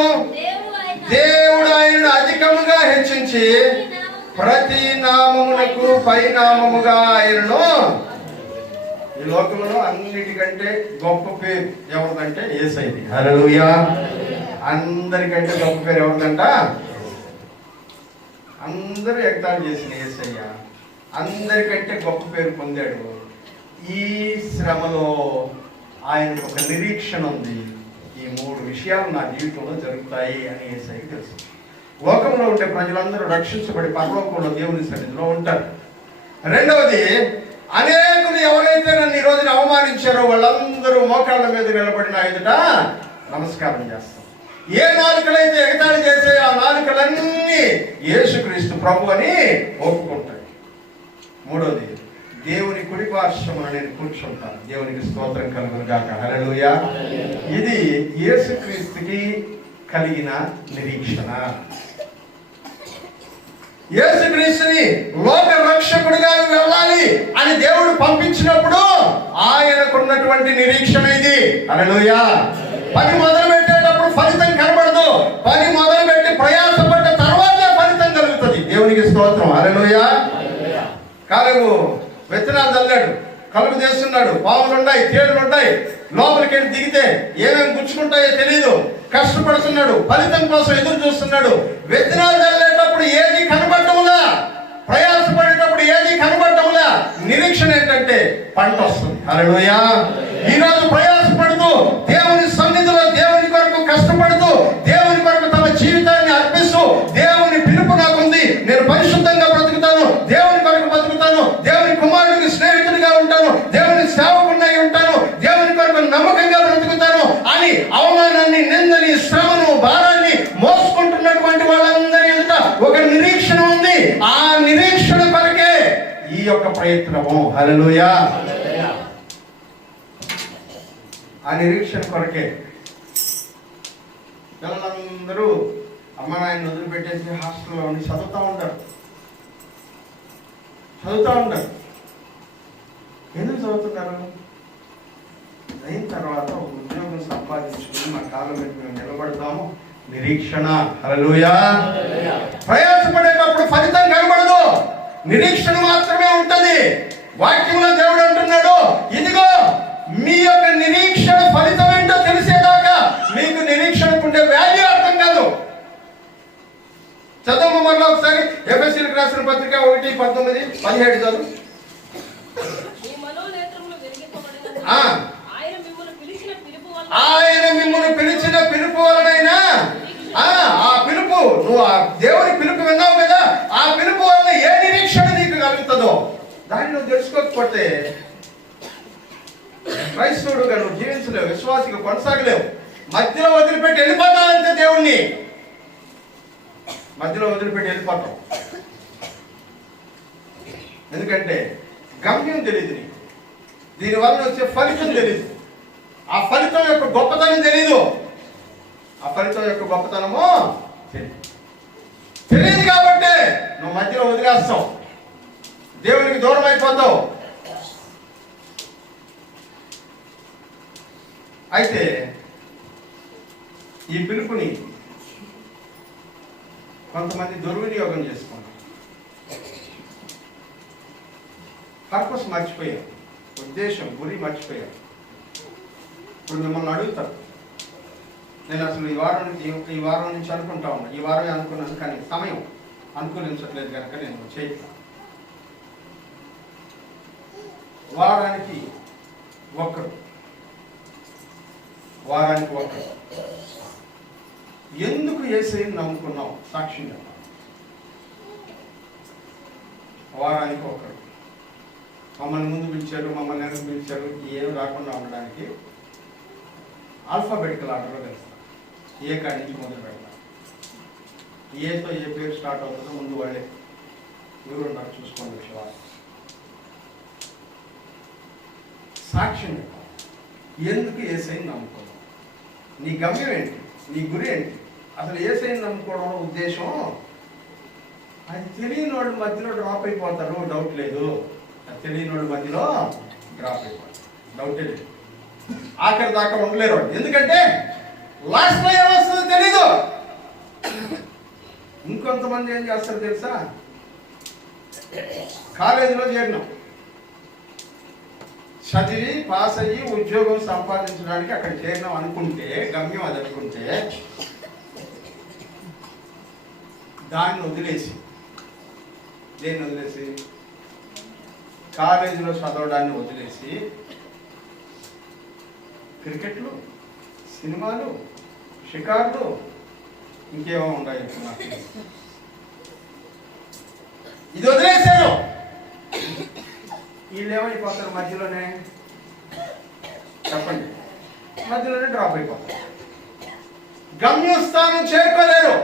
దేవుడు ఆయనను అధికముగా హెచ్చించి ప్రతి నామమునకు పైనామముగా ఆయనను, ఈ లోకంలో అన్నిటికంటే గొప్ప పేరు ఎవరిదంటే యేసయ్యది. హల్లెలూయా. అందరికంటే గొప్ప పేరు ఎవరిదంట? అందరూ ఎగ్జామ్ చేసిన యేసయ్య అందరికంటే గొప్ప పేరు పొందాడు. ఈ శ్రమలో ఆయనకు ఒక నిరీక్షణ ఉంది. ఈ 3 విషయాలు నా జీవితంలో జరుగుతాయి అని యేసయ్యకి తెలుసు. లోకంలో ఉండే ప్రజలందరూ రక్షించబడి పరలోకంలో దేవుని సన్నిధిలో ఉంటారు. రెండవది, అనేకులు ఎవరైతే నన్ను ఈ రోజున అవమానించారో వాళ్ళందరూ మోకాళ్ళ మీద నిలబడిన ఎదుట నమస్కారం చేస్తారు. ఏ నాలుకలైతే ఎగతాళి చేసే ఆ నాలుకలన్నీ యేసుక్రీస్తు ప్రభు అని ఒప్పుకుంటాయి. మూడోది, దేవుని కుడి పార్శ్వమున నేను కూర్చుంటాను. దేవునికి స్తోత్రం కలుగును గాక. హల్లెలూయా. ఇది యేసుక్రీస్తుకి కలిగిన నిరీక్షణ. యేసుక్రీస్తుని లోక రక్షకుడిగా వెళ్ళాలి అని దేవుడు పంపించినప్పుడు ఆయనకున్నటువంటి నిరీక్షణ ఇది. హల్లెలూయా. పని మొదలు పెట్టేటప్పుడు ఫలితం కనబడదు. పని మొదలు పెట్టి ప్రయాసపడ్డ తర్వాతే ఫలితం కలుగుతుంది. దేవునికి స్తోత్రం. హల్లెలూయా. కాలేబు విత్తనాలు చల్లాడు, కలుపు చేస్తున్నాడు, పాములు ఉన్నాయి, తేళ్లు ఉన్నాయి. లోపలికి వెళ్ళి దిగితే ఏమేమి గుచ్చుకుంటాయో తెలీదు. కష్టపడుతున్నాడు, ఫలితం కోసం ఎదురు చూస్తున్నాడు. విత్తనాలు చల్లేటప్పుడు ఏది కనబడటంలా, ప్రయాసపడేటప్పుడు ఏది కనబడటంలా. నిరీక్షణ ఏంటంటే పంట వస్తుంది. హల్లెలూయా. ఈరోజు ప్రయాసపడుతూ దేవుని సన్నిధిలో దేవుని కొరకు కష్టపడుతూ దేవుని కొరకు తమ జీవితాన్ని అర్పిస్తూ దేవుని పిలుపు నాకుంది, నేను పరిశుద్ధంగా బ్రతుకుతాను, దేవుని కొరకు బ్రతుకుతాను, దేవుని కుమారుడికి స్నేహితుడిగా ఉంటాను, దేవుని సేవకుడినై ఉంటాను, దేవుని కొరకు నమ్మకంగా బ్రతుకుతాను అని అవమానాన్ని, నిందని, శ్రమను, భారాన్ని మోసుకుంటున్నటువంటి వాళ్ళందరి ఎదుట ఒక నిరీక్షణ ఉంది. ఆ నిరీక్షణ కొరకే ఈ యొక్క ప్రయత్నము. హల్లెలూయా. ఆ నిరీక్షణ కొరకే పిల్లలందరూ అమ్మ నాయన్ని వదిలిపెట్టేసి హాస్టల్లో ఉండి చదువుతూ ఉంటారు. ఎందుకు చదువుతున్నారు? అయిన తర్వాత ఒక ఉద్యోగం సంపాదించుకుని మా కాళ్ళ మీద మేము నిలబడతాము. నిరీక్షణ. హల్లెలూయా. ప్రయాసపడేటప్పుడు ఫలితం కనబడదు, నిరీక్షణ మాత్రమే ఉంటది. వాక్యంలో దేవుడు అంటున్నాడు, ఇదిగో మీ యొక్క నిరీక్షణ ఫలితం ఏంటో తెలిసేదాకా మీకు నిరీక్షణకుండే వాల్యూ అర్థం కాదు. చదువు మళ్ళీ ఒకసారి ఎఫెసీయులకు రాసిన పత్రిక 1:19-17 చదువు. ఆయన మిమ్మల్ని పిలిచిన పిలుపు వలనైనా, ఆ పిలుపు, నువ్వు ఆ దేవుని పిలుపు విన్నావు కదా, ఆ పిలుపు వలన ఏ నిరీక్షణ నీకు కలుగుతుందో దాన్ని నువ్వు తెలుసుకోకపోతే క్రైస్తవుడుగా నువ్వు జీవించలేవు, విశ్వాసిగా కొనసాగలేవు. మధ్యలో వదిలిపెట్టి వెళ్ళిపోతావంటే దేవుణ్ణి మధ్యలో వదిలిపెట్టి వెళ్ళిపోతాం. ఎందుకంటే గమ్యం తెలియదు నీకు, దీనివల్ల వచ్చే ఫలితం తెలియదు, ఆ ఫలితం యొక్క గొప్పతనం తెలీదు. ఆ ఫలితం యొక్క గొప్పతనము తెలియదు కాబట్టి నువ్వు మధ్యలో వదిలేస్తావు, దేవునికి దూరం అయిపోతావు. అయితే ఈ పిలుపుని కొంతమంది దుర్వినియోగం చేసుకున్నారు. పర్పస్ మర్చిపోయారు, ఉద్దేశం, గురి మర్చిపోయారు. ఇప్పుడు మిమ్మల్ని అడుగుతారు, నేను అసలు ఈ వారం నుంచి అనుకుంటా ఉన్నా, ఈ వారమే అనుకున్నాను, కానీ సమయం అనుకూలించట్లేదు కనుక నేను చేయను. వారానికి ఒక్కరు ఎందుకు యేసయ్యను నమ్ముకున్నావు? సాక్ష్యం చెప్పాలి. వారానికి ఒకరు మమ్మల్ని ముందు పిలిచారు, మమ్మల్ని వెనక పిలిచారు, ఏమి రాకుండా ఉండడానికి ఆల్ఫాబెటికల్ ఆర్డర్లో తెలుస్తారు. ఏ కాడి నుంచి మొదలు పెడతారు, ఏతో ఏ పేరు స్టార్ట్ అవుతుందో ముందు వాళ్ళే ఎవరున్నారు చూసుకోండి. విశ్వాసం, సాక్ష్యం చెప్పాలి. ఎందుకు యేసయ్యని నమ్ముకోవడం? నీ గమ్యం ఏంటి? నీ గురి ఏంటి? అసలు యేసయ్యని నమ్ముకోవడం ఉద్దేశం అది తెలియని వాళ్ళు మధ్యలో డ్రాప్ అయిపోతారు, డౌట్ లేదు. అది తెలియని వాళ్ళు మధ్యలో డ్రాప్ అయిపోతారు, డౌటే లేదు. ఆఖరి దాకా ఉండలేరు వాళ్ళు. ఎందుకంటే లాస్ట్లో ఏమొస్తుందో తెలీదు. ఇంకొంతమంది ఏం చేస్తారు తెలుసా? కాలేజీలో చేరినాం, చదివి పాస్ అయ్యి ఉద్యోగం సంపాదించడానికి అక్కడ చేరినాం అనుకుంటే, గమ్యం అది అనుకుంటే, దాన్ని వదిలేసి, దేన్ని వదిలేసి, కాలేజీలో చదవడాన్ని వదిలేసి క్రికెట్లు, సినిమాలు, షికార్లు, ఇంకేమో ఉన్నాయి ఇది వదిలేశారు. వీళ్ళు ఏమైపోతారు? మధ్యలోనే చెప్పండి, మధ్యలోనే డ్రాప్ అయిపోతారు, గమ్యస్థానం చేరుకోలేరు.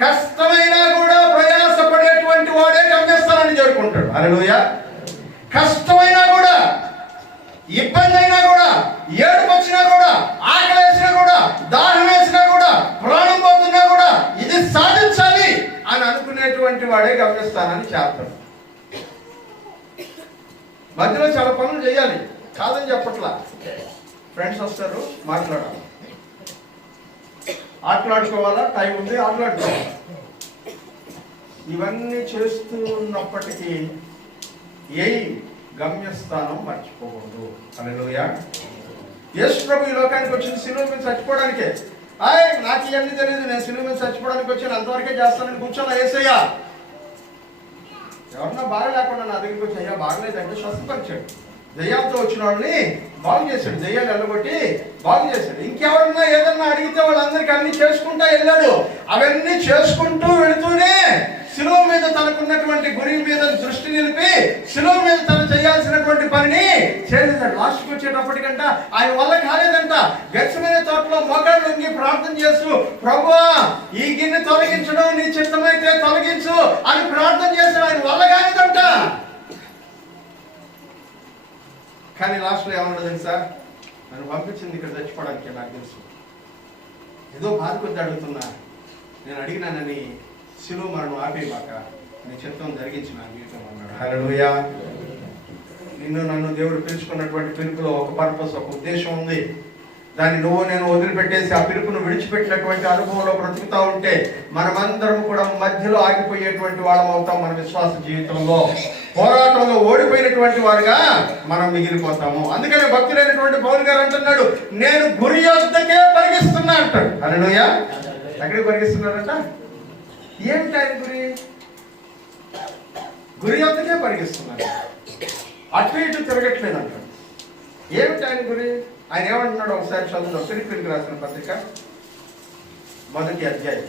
కష్టమైనా కూడా ప్రయాసపడేటువంటి వాడే గమ్యస్థానాన్ని చేరుకుంటాడు. హల్లెలూయా. కష్టమైనా కూడా, ఇబ్బంది అయినా కూడా, ఏడుపు వచ్చినా కూడా, ఆకలి వేసినా కూడా, దాహం వేసినా కూడా, ప్రాణం పోతున్నా కూడా ఇది సాధించాలి అని అనుకునేటువంటి వాడే గమ్యస్థానాన్ని చేస్తాడు. మధ్యలో చాలా పనులు చేయాలి, కాదని చెప్పట్లా. ఫ్రెండ్స్ వస్తారు, మాట్లాడాలి, ఆటలాడుకోవాలా, టైం ఉంది, ఆటలాడుకోవాలి. ఇవన్నీ చేస్తూ ఉన్నప్పటికీ ఏ గమ్యస్థానం మర్చిపోకూడదు. హల్లెలూయా. యేసు ప్రభు ఈ లోకానికి వచ్చింది సిలువ మీద చచ్చిపోవడానికే. నాకు ఇవన్నీ తెలియదు, నేను సిలువ మీద చచ్చిపోవడానికి వచ్చాను, అంతవరకే చేస్తానని కూర్చోన్నా యేసయ్యా. ఎవరన్నా బాగా లేకుండా నా దగ్గరికి వచ్చి అయ్యా బాగలేదంటే స్వస్థపరిచాడు. దయ్యాలతో వచ్చిన వాళ్ళని బాగు చేశాడు, దయ్యాలు వెళ్ళగొట్టి బాగు చేశాడు. ఇంకెవరన్నా ఏదన్నా అడిగితే వాళ్ళందరికీ అన్ని చేసుకుంటా వెళ్ళాడు. అవన్నీ చేసుకుంటూ వెళుతూనే శిలువ మీద తనకున్నటువంటి గురి మీద దృష్టి నిలిపి శిలువ మీద తను చేయాల్సినటువంటి పనిని చేసేసాడు. లాస్ట్కి వచ్చేటప్పటికంట ఆయన వల్ల కాలేదంట. గెత్సేమనే తోటలో మోకాళ్ళు వంగి ప్రార్థన చేస్తూ, ప్రభువా ఈ గిన్నె తొలగించడం నీ చిత్తమైతే తొలగించు అని ప్రార్థన చేశాడు. ఆయన వల్ల కాలేదంట. కానీ లాస్ట్లో ఏమన్నాడు తెలుసా? నన్ను పంపించింది ఇక్కడ చచ్చిపోవడానికి, నాకు తెలుసు, ఏదో బాధ కొద్ది అడుగుతున్నా, నేను అడిగినానని శిలువ మరణం ఆపేయమాక, నీ చిత్తం జరిగించిన జీవితం అన్నాడు. హల్లెలూయా. నిన్ను నన్ను దేవుడు పిలుచుకున్నటువంటి పిలుపులో ఒక పర్పస్, ఒక ఉద్దేశం ఉంది. దాన్ని నువ్వు నేను వదిలిపెట్టేసి ఆ పిలుపును విడిచిపెట్టినటువంటి అనుభవంలో బ్రతుకుతా ఉంటే మనమందరం కూడా మధ్యలో ఆగిపోయేటువంటి వాళ్ళం అవుతాం. మన విశ్వాస జీవితంలో పోరాటంలో ఓడిపోయినటువంటి వారుగా మనం మిగిలిపోతాము. అందుకనే భక్తులైనటువంటి పౌలు గారు అంటున్నాడు, నేను గురి యొద్దకే పరిగిస్తున్నా అంటాడు. హల్లెలూయా. ఎక్కడికి పరిగిస్తున్నారంట? ఏమిటి ఆయన గురి? గురి యొద్దకే పరిగిస్తున్నాడు, అటు ఇటు తిరగట్లేదు అంటాడు. ఏమిటి ఆయన గురి? ఆయన ఏమంటున్నాడు ఒకసారి చదువు. ఫిలిప్పీయులకు రాసిన పత్రిక 1వ అధ్యాయం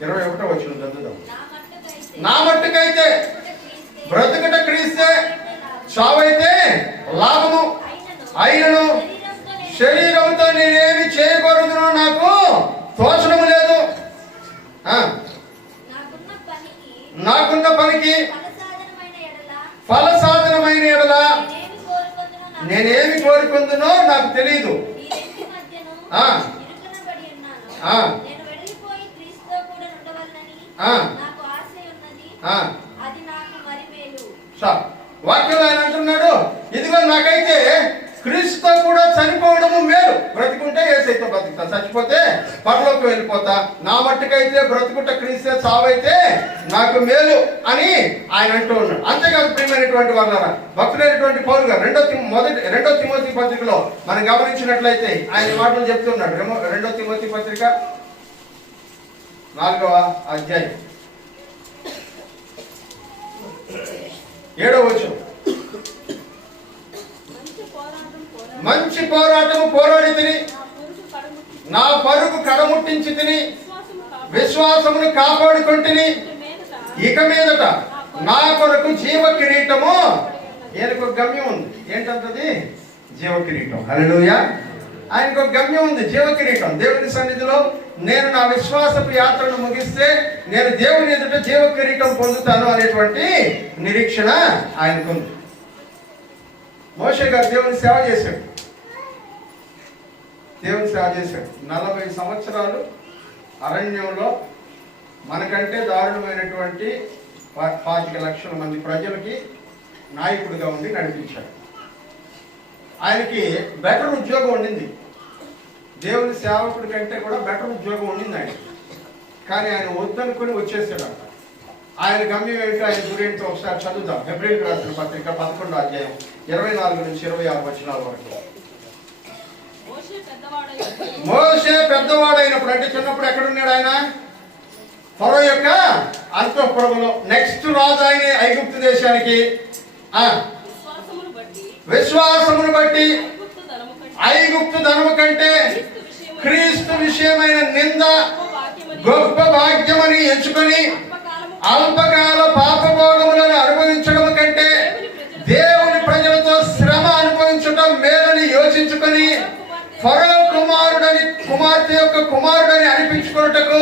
21వ వచనం చదువుదాం. నా మట్టుకైతే బ్రతుకుట క్రీస్తే, చావైతే లాభము. అయినను శరీరంతో నేనేమి చేయకూడదునో నాకు తోచడం లేదు. నాకున్న పనికి ఫలసాధనమైన ఎడల నేనేమి కోరుకుందునో నాకు తెలియదు. వాక్యంలో ఆయన అంటున్నాడు, ఇదిగో నాకైతే క్రీస్తుతో కూడా చనిపోవడము మేలు. బ్రతికుంటే యేసయ్యతో బ్రతుకుతా, చచ్చిపోతే పరలోకి వెళ్ళిపోతా. నా మట్టుకైతే బ్రతుకుంటే క్రీస్తే, చావైతే నాకు మేలు అని ఆయన అంటూ ఉన్నాడు. అంతేకాదు ప్రియమైనటువంటి వాళ్ళారా, భక్తులైనటువంటి పౌలు గారు 2వ తిమోతి పత్రికలో మనం గమనించినట్లయితే ఆయన మాటలు చెప్తున్నాడు. 2వ తిమోతి పత్రిక 4వ అధ్యాయం 7వ వచనం. మంచి పోరాటము పోరాడి తిని, నా పరుగు కడముట్టించి తిని, విశ్వాసమును కాపాడుకుంటుని, ఇక మీదట నా కొరకు జీవ కిరీటము. ఈయనకు గమ్యం ఉంది. ఏంటంటది? జీవ కిరీటం. హల్లెలూయా. ఆయనకు ఒక గమ్యం ఉంది, జీవ కిరీటం. దేవుని సన్నిధిలో నేను నా విశ్వాసపు యాత్రను ముగిస్తే నేను దేవుని ఎదుట జీవ కిరీటం పొందుతాను అనేటువంటి నిరీక్షణ ఆయనకుంది. మోషే గారు దేవుని సేవ చేశాడు. 40 సంవత్సరాలు అరణ్యంలో మనకంటే దారుణమైనటువంటి 25 లక్షల మంది ప్రజలకి నాయకుడిగా ఉండి నడిపించాడు. ఆయనకి బెటర్ ఉద్యోగం ఉండింది, దేవుని సేవకుడి కంటే కూడా బెటర్ ఉద్యోగం ఉండింది ఆయన. కానీ ఆయన వద్దనుకుని వచ్చేసాడంట. ఆయన గమ్యం ఏంటో, ఆయన గురించి ఒకసారి చదువుదాం. హెబ్రీయులకు రాసిన పత్రిక 11వ అధ్యాయం 24 నుంచి 26 వచనాల వరకు. మోషే పెద్దవాడైనప్పుడు, అంటే చిన్నప్పుడు ఎక్కడున్నాడు ఆయన? ఫరో యొక్క అంతఃపురంలో. నెక్స్ట్ రాజు ఆయన ఐగుప్తు దేశానికి. విశ్వాసమును బట్టి ఐగుప్తు ధనము కంటే క్రీస్తు విషయమైన నింద గొప్ప భాగ్యమని ఎంచుకొని అల్పకాల పాపభోగములను అనుభవించడం కంటే దేవుని ప్రజలతో శ్రమ అనుభవించడం మేలని యోచించుకొని ఫరో కుమార్తె యొక్క కుమారుడని అనిపించుకున్నటకు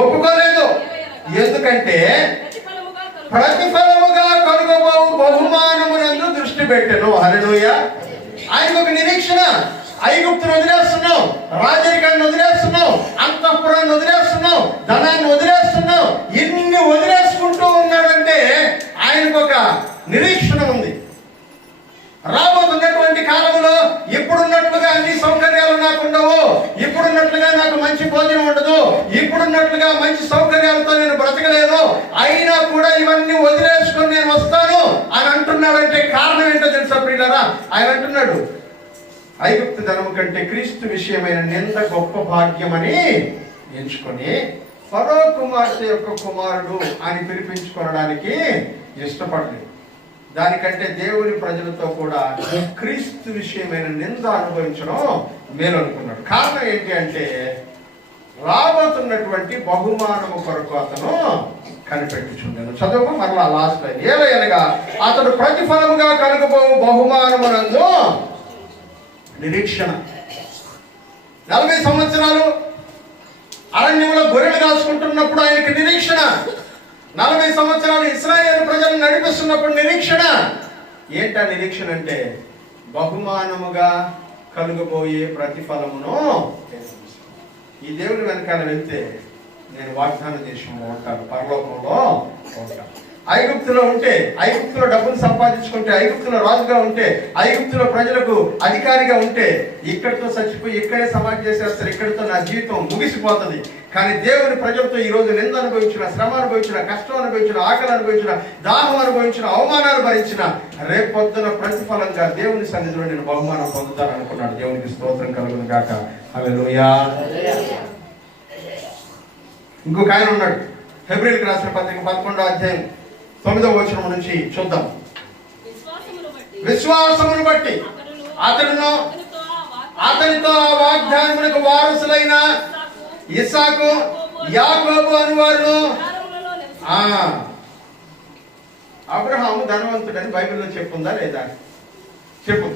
ఒప్పుకోలేదు. ఎందుకంటే ప్రతిఫలముగా కలుగబోవు బహుమానమునందు దృష్టి పెట్టెను. హల్లెలూయా. ఆయనకు ఒక నిరీక్షణ. ఐగుప్తును వదిలేస్తున్నావు, రాజరికాన్ని వదిలేస్తున్నావు, అంతఃపురాన్ని వదిలేస్తున్నావు, ధనాన్ని వదిలేస్తున్నావు. ఇన్ని వదిలేసుకుంటూ ఉన్నాడంటే ఆయనకు ఒక నిరీక్షణ ఉంది. రాబోతున్నటువంటి కాలంలో ఇప్పుడున్నట్లుగా అన్ని సౌకర్యాలు నాకు ఉండవు, ఇప్పుడున్నట్లుగా నాకు మంచి భోజనం ఉండదు, ఇప్పుడున్నట్లుగా మంచి సౌకర్యాలతో నేను బ్రతకలేను, అయినా కూడా ఇవన్నీ వదిలేసుకొని నేను వస్తాను అని అంటున్నాడంటే కారణం ఏంటో తెలుసా ప్రియులారా? ఆయన అంటున్నాడు, ఐగుప్తు ధనము కంటే క్రీస్తు విషయమైన నింద గొప్ప భాగ్యమని ఎంచుకొని ఫరో కుమార్తె యొక్క కుమారుడు అని పిలిపించుకోవడానికి ఇష్టపడలేదు. దానికంటే దేవుని ప్రజలతో కూడా క్రీస్తు విషయమైన నింద అనుభవించడం మేలు అనుకున్నాడు. కారణం ఏంటి అంటే రాబోతున్నటువంటి బహుమానము కొరకు అతను కనిపెట్టుచుండెను. చదువు మరలా లాస్ట్ లైన్. ఏలయనగా అతడు ప్రతిఫలముగా కలుగబోవు బహుమానమునందు నిరీక్షణ. 40 సంవత్సరాలు అరణ్యంలో గొర్రెలు కాసుకుంటున్నప్పుడు ఆయనకి నిరీక్షణ. 40 సంవత్సరాలు ఇశ్రాయేలు ప్రజలను నడిపిస్తున్నప్పుడు నిరీక్షణ. ఏంటా నిరీక్షణ అంటే బహుమానముగా కలుగబోయే ప్రతిఫలమును. ఈ దేవుని వెనకాల వెళ్తే నేను వాగ్దాన దేశంలో ఉంటాను, పరలోకంలో ఉంటాను. ఐగుప్తులో ఉంటే, ఐగుప్తులో డబ్బులు సంపాదించుకుంటే, ఐగుప్తులో రాజుగా ఉంటే, ఐగుప్తులో ప్రజలకు అధికారిగా ఉంటే ఇక్కడితో చచ్చిపోయి ఇక్కడే సమాధి చేసేస్తారు, ఇక్కడితో నా జీవితం ముగిసిపోతుంది. కానీ దేవుని ప్రజలతో ఈరోజు నింద అనుభవించిన, శ్రమ అనుభవించిన, కష్టం అనుభవించిన, ఆకలి అనుభవించిన, దాహం అనుభవించిన, అవమానాలు భరించిన, రేపొద్దున ప్రతిఫలంగా దేవుని సన్నిధిలో నేను బహుమానం పొందుతాను అనుకున్నాడు. దేవునికి స్తోత్రం కలుగును గాక. హల్లెలూయా. ఇంకొక ఆయన ఉన్నాడు. హెబ్రీయులకు రాసిన పత్రిక 11వ అధ్యాయం 9వ వచనం నుంచి చూద్దాం. విశ్వాసమును బట్టి అతనితో ఆ వాగ్దానమునకు వారసులైన ఇస్సాకు, యాకోబు అనువారును. అబ్రహాము ధనవంతుడని బైబిల్లో చెప్పుందా లేదా? చెప్పు.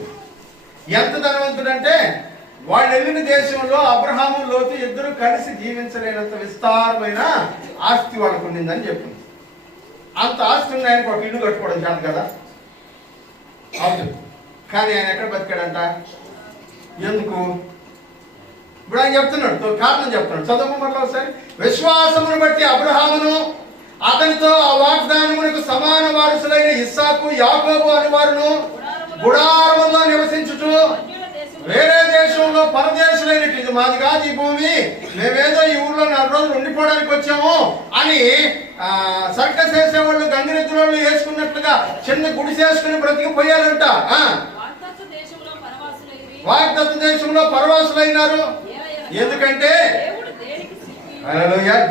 ఎంత ధనవంతుడంటే వాళ్ళు వెళ్ళిన దేశంలో అబ్రహాము, లోతు ఇద్దరు కలిసి జీవించలేనంత విస్తారమైన ఆస్తి వాళ్ళకు ఉండిందని చెప్పింది. అంత ఆస్తి ఉన్న ఆయనకు ఒక ఇల్లు కట్టుకోవడం చాలు కదా, అవుతుంది. కానీ ఆయన ఎక్కడ బతికాడంట? ఎందుకు? ఇప్పుడు ఆయన చెప్తున్నాడు, కారణం చెప్తున్నాడు. చదువు మరలా ఒకసారి. విశ్వాసమును బట్టి అబ్రహామును అతనితో ఆ వాగ్దానమునకు సమాన వారసులైన ఇస్సాకు, యాకోబు అని వారును గుడారములో నివసించుచు వేరే దేశంలో పరదేశులైనట్టు, ఇది మాది కాదు ఈ భూమి, మేమేదో ఈ ఊర్లో 4 రోజులు ఉండిపోవడానికి వచ్చాము అని సర్కస్ వేసేవాళ్ళు, గంగిరెద్దు వాళ్ళు వేసుకున్నట్లుగా చిన్న గుడిసేసుకుని బ్రతికిపోయారంట. వాగ్దత్త దేశంలో పరవాసులైనారు. ఎందుకంటే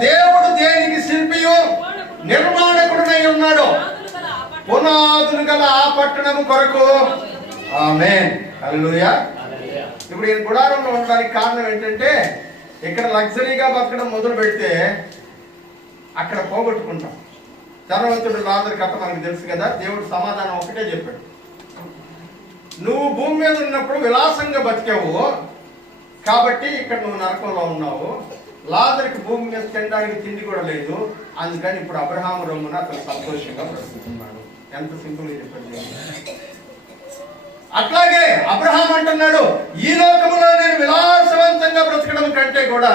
దేవుడు దేనికి శిల్పియు నిర్మాణకుడునై ఉన్నాడు, పునాదులు గల ఆ పట్టణము కొరకు. ఆమేన్. హల్లెలూయా. ఇప్పుడు ఈ గుడారంలో ఉండడానికి కారణం ఏంటంటే ఇక్కడ లగ్జరీగా బతకడం మొదలు పెడితే అక్కడ పోగొట్టుకుంటాం. ధనవంతుడు లాజరు కథ మనకు తెలుసు కదా. దేవుడు సమాధానం ఒకటే చెప్పాడు, నువ్వు భూమి మీద ఉన్నప్పుడు విలాసంగా బతికావు, కాబట్టి ఇక్కడ నువ్వు నరకంలో ఉన్నావు, లాజరుకి భూమి మీద తినడానికి తిండి కూడా లేదు, అందుకని ఇప్పుడు అబ్రహాము రొమ్మున అతను సంతోషంగా బ్రతుకుతున్నాడు. ఎంత సింపుల్ చెప్పండి. అట్లాగే అబ్రహాం అంటున్నాడు, ఈ లోకంలో నేను విలాసవంతంగా బ్రతకడం కంటే కూడా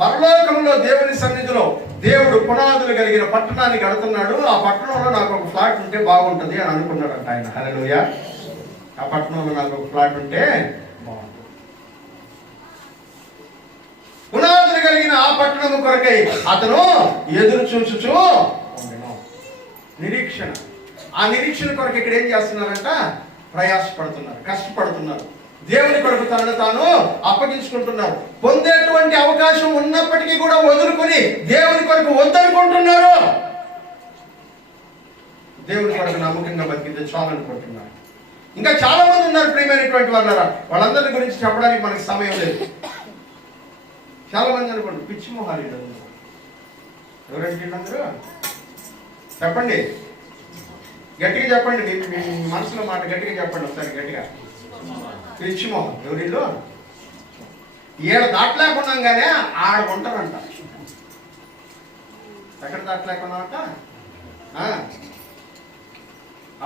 పరలోకంలో దేవుని సన్నిధిలో దేవుడు పునాదులు కలిగిన పట్టణాన్ని కడుతున్నాడు, ఆ పట్టణంలో నాకు ఒక ఫ్లాట్ ఉంటే బాగుంటుంది అని అనుకున్నాడంట ఆయన. హల్లెలూయా. ఆ పట్టణంలో నాకు ఒక ఫ్లాట్ ఉంటే బాగుంటుంది. పునాదులు కలిగిన ఆ పట్టణం కొరకై అతను ఎదురు చూచుచూ ఉండెను. నిరీక్షణ. ఆ నిరీక్షణ కొరకు ఇక్కడ ఏం చేస్తున్నారంట? ప్రయాసపడుతున్నారు, కష్టపడుతున్నారు, దేవుని కొరకు తనను తాను అప్పగించుకుంటున్నారు. పొందేటువంటి అవకాశం ఉన్నప్పటికీ కూడా వదులుకొని దేవుని కొరకు వద్దనుకుంటున్నారు. దేవుని కొరకు నమ్మకంగా బతికితే చాలు అనుకుంటున్నారు. ఇంకా చాలా మంది ఉన్నారు ప్రియమైనటువంటి వాళ్ళరా, వాళ్ళందరి గురించి చెప్పడానికి మనకి సమయం లేదు. చాలా మంది అనుకోండి పిచ్చి మొహాలు. ఎవరంటే వీళ్ళందరూ చెప్పండి, గట్టిగా చెప్పండి, మీ మనసులో మాట గట్టిగా చెప్పండి ఒకసారి గట్టిగా. పిచ్చి మొహం. ఎవరిలో ఏడు దాటలేకున్నాగానే ఆడుకుంటారంట. ఎక్కడ దాటలేకున్నామంట?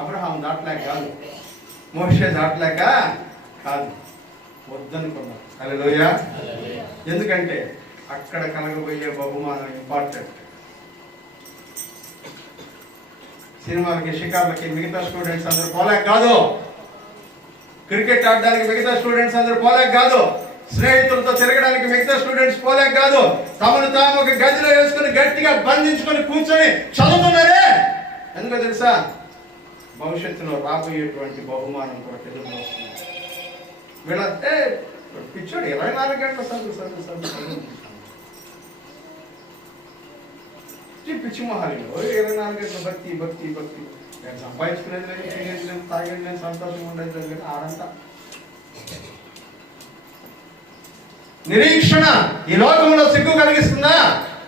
అబ్రహాం దాటలేక కాదు, మోషే దాటలేక కాదు, వద్దనుకున్నారు. హల్లెలూయా. ఎందుకంటే అక్కడ కలగబోయే బహుమానం ఇంపార్టెంట్. సినిమాలకి షికార్లకి మిగతా స్టూడెంట్స్ అందరూ పోలేక కాదు, క్రికెట్ ఆడడానికి మిగతా స్టూడెంట్స్ అందరూ పోలేక కాదు, స్నేహితులతో తిరగడానికి మిగతా స్టూడెంట్స్ పోలేక కాదు, తమను తాము ఒక గదిలో వేసుకుని గట్టిగా బంధించుకొని కూర్చొని చదువుతున్నారే. ఎందుకో తెలుసా? భవిష్యత్తులో రాబోయేటువంటి బహుమానం కొరకు ఎదురు వస్తుంది. వీళ్ళంటే పిచ్చోడు 24 గంటల చదువు పిచ్చి మొహాలు. 24 గంటల భక్తి భక్తి భక్తి. నేను సంపాదించుకునేది లేదు, తినేది లేదు, తాగేది లేదు, సంతోషంగా ఉండేది లేదు, కానీ ఆడంతా నిరీక్షణ ఈ లోకంలో సిగ్గు కలిగిస్తుందా?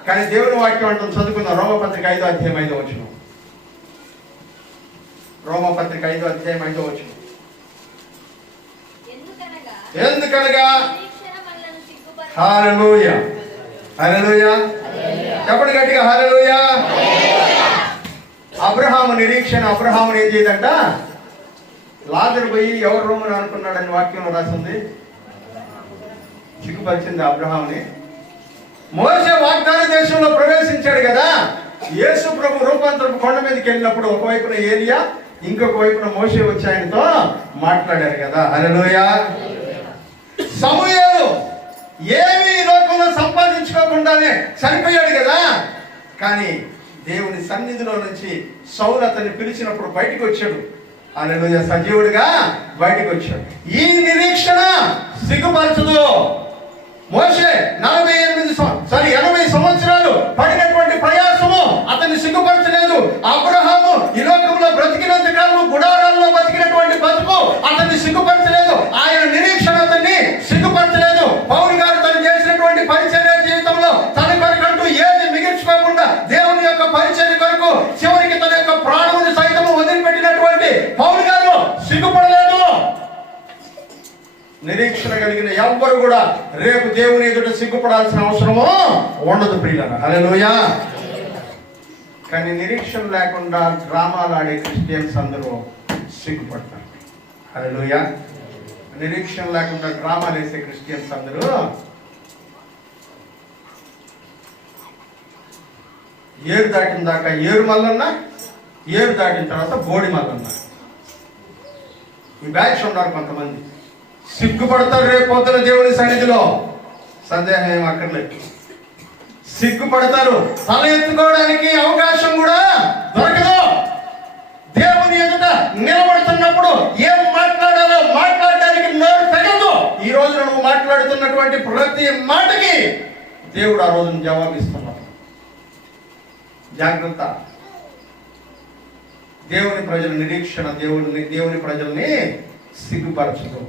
కానీ దేవుని వాక్యం అంటుంది, చదువుకున్న రోమపత్రిక 5వ అధ్యాయం 5వ వచనం. రోమపత్రిక 5వ అధ్యాయం 5వ వచనం. ఎందుకనగా హల్లెలూయా, హల్లెలూయా, చెప్పండి గట్టిగా హల్లెలూయా. అబ్రహాము నిరీక్షణ అబ్రహాముని ఏం చేయదంట? లాజరు పోయి ఎవరు రొమ్మున అనుకున్నాడని వాక్యంలో రాసింది. సిగ్గుపరిచింది అబ్రహాముని. మోషే వాగ్దాన దేశంలో ప్రవేశించాడు కదా, యేసు ప్రభు రూపాంతరపు కొండ మీదకి వెళ్ళినప్పుడు ఒకవైపున ఏలియా, ఇంకొక వైపున మోషే వచ్చి ఆయనతో మాట్లాడారు కదా. హల్లెలూయా. సమూయేలు ఏమీ ఈ లోకంలో సంపాదించుకోకుండానే చనిపోయాడు కదా, కానీ దేవుని సన్నిధిలో నుంచి సౌలు అతన్ని పిలిచినప్పుడు బయటకు వచ్చాడు. హల్లెలూయా. సజీవుడిగా బయటకు వచ్చాడు. ఈ నిరీక్షణ సిగ్గుపరచదు. మోషే 80 సంవత్సరాలు పడినటువంటి ప్రయాసము అతన్ని సిగ్గుపరచలేదు. అబ్రహాము ఈ లోకంలో బ్రతికినంత కాలం గుడారాల్లో బతికినటువంటి బతుకు అతన్ని సిగ్గుపరచలేదు. ఆయన నిరీక్షణ అతన్ని సిగ్గుపరచలేదు. పౌలు గారు తను చేసినటువంటి పరిచర్య జీవితంలో తన కొరకంటూ ఏది మిగిల్చుకోకుండా దేవుని యొక్క పరిచర్య కొరకు చివరికి తన యొక్క ప్రాణముని సైతము వదిలిపెట్టినటువంటి పౌలు గారు సిగ్గుపడలేదు. నిరీక్షణ కలిగిన ఎవ్వరు కూడా రేపు దేవుని ఎదుట సిగ్గుపడాల్సిన అవసరము ఉండదు ప్రియులారా. హల్లెలూయా. కానీ నిరీక్షణ లేకుండా డ్రామాలు ఆడే క్రిస్టియన్స్ అందరూ సిగ్గుపడతారు. హల్లెలూయా. నిరీక్షణ లేకుండా డ్రామాలు వేసే క్రిస్టియన్స్ అందరూ ఏరు దాటిన దాకా ఏరు మల్లన్న, ఏరు దాటిన తర్వాత బోడి మల్లన్న. ఈ బ్యాచ్ ఉన్నారు కొంతమంది. సిగ్గుపడతారు రేపు పొద్దున దేవుని సన్నిధిలో, సందేహం ఏం అక్కర్లేదు. సిగ్గుపడతారు. తల ఎత్తుకోవడానికి అవకాశం కూడా దొరకదు. దేవుని ఎదుట నిలబడుతున్నప్పుడు ఏం మాట్లాడాలో మాట్లాడడానికి నోరు తెగదు. ఈ రోజున నువ్వు మాట్లాడుతున్నటువంటి ప్రతి మాటకి దేవుడు ఆ రోజున జవాబిస్తున్నాడు. జాగ్రత్త. దేవుని ప్రజల నిరీక్షణ దేవుని ప్రజల్ని సిగ్గుపరచదు.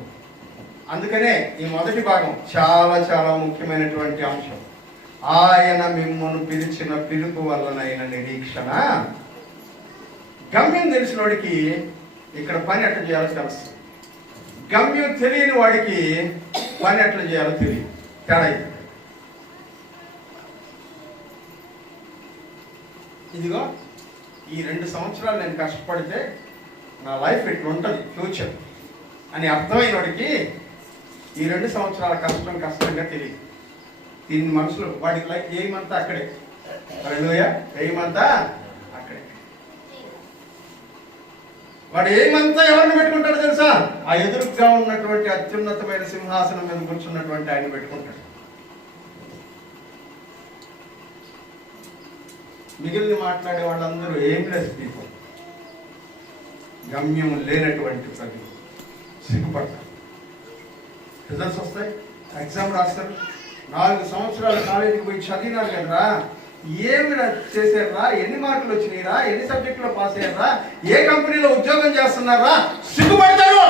అందుకనే ఈ మొదటి భాగం చాలా చాలా ముఖ్యమైనటువంటి అంశం. ఆయన మిమ్మల్ని పిలిచిన పిలుపు వల్లనైన నిరీక్షణ. గమ్యం తెలిసిన వాడికి ఇక్కడ పని ఎట్లా చేయాలో తెలుస్తుంది. గమ్యం తెలియని వాడికి పని ఎట్లా చేయాలో తెలియదు, తేడా. ఇదిగో ఈ 2 సంవత్సరాలు నేను కష్టపడితే నా లైఫ్ ఇట్లా ఉంటుంది ఫ్యూచర్ అని అర్థమైన వాడికి ఈ 2 సంవత్సరాల కష్టంగా తెలియదు. దీని మనసులో వాడికి లైఫ్ ఏమంతా అక్కడే, హల్లెలూయా, ఏమంతా అక్కడే. వాడు ఏమంతా ఎవరిని పెట్టుకుంటాడో తెలుసా? ఆ ఎదురుగా ఉన్నటువంటి అత్యున్నతమైన సింహాసనం మీద కూర్చున్నటువంటి ఆయన పెట్టుకుంటాడు. మిగిలిన మాట్లాడే వాళ్ళందరూ ఏం లేదు పీపుల్, గమ్యం లేనటువంటి ప్రజలు, సిగ్గుపడతారు. రిజల్ట్స్ వస్తాయి, ఎగ్జామ్ రాస్తారు. 4 సంవత్సరాలు కాలేజీకి పోయి చదివినారు కదరా, ఏమి చేశారా, ఎన్ని మార్కులు వచ్చినాయిరా, ఎన్ని సబ్జెక్టులో పాస్ అయ్యారా, ఏ కంపెనీలో ఉద్యోగం చేస్తున్నారా, సిగ్గుపడతారు.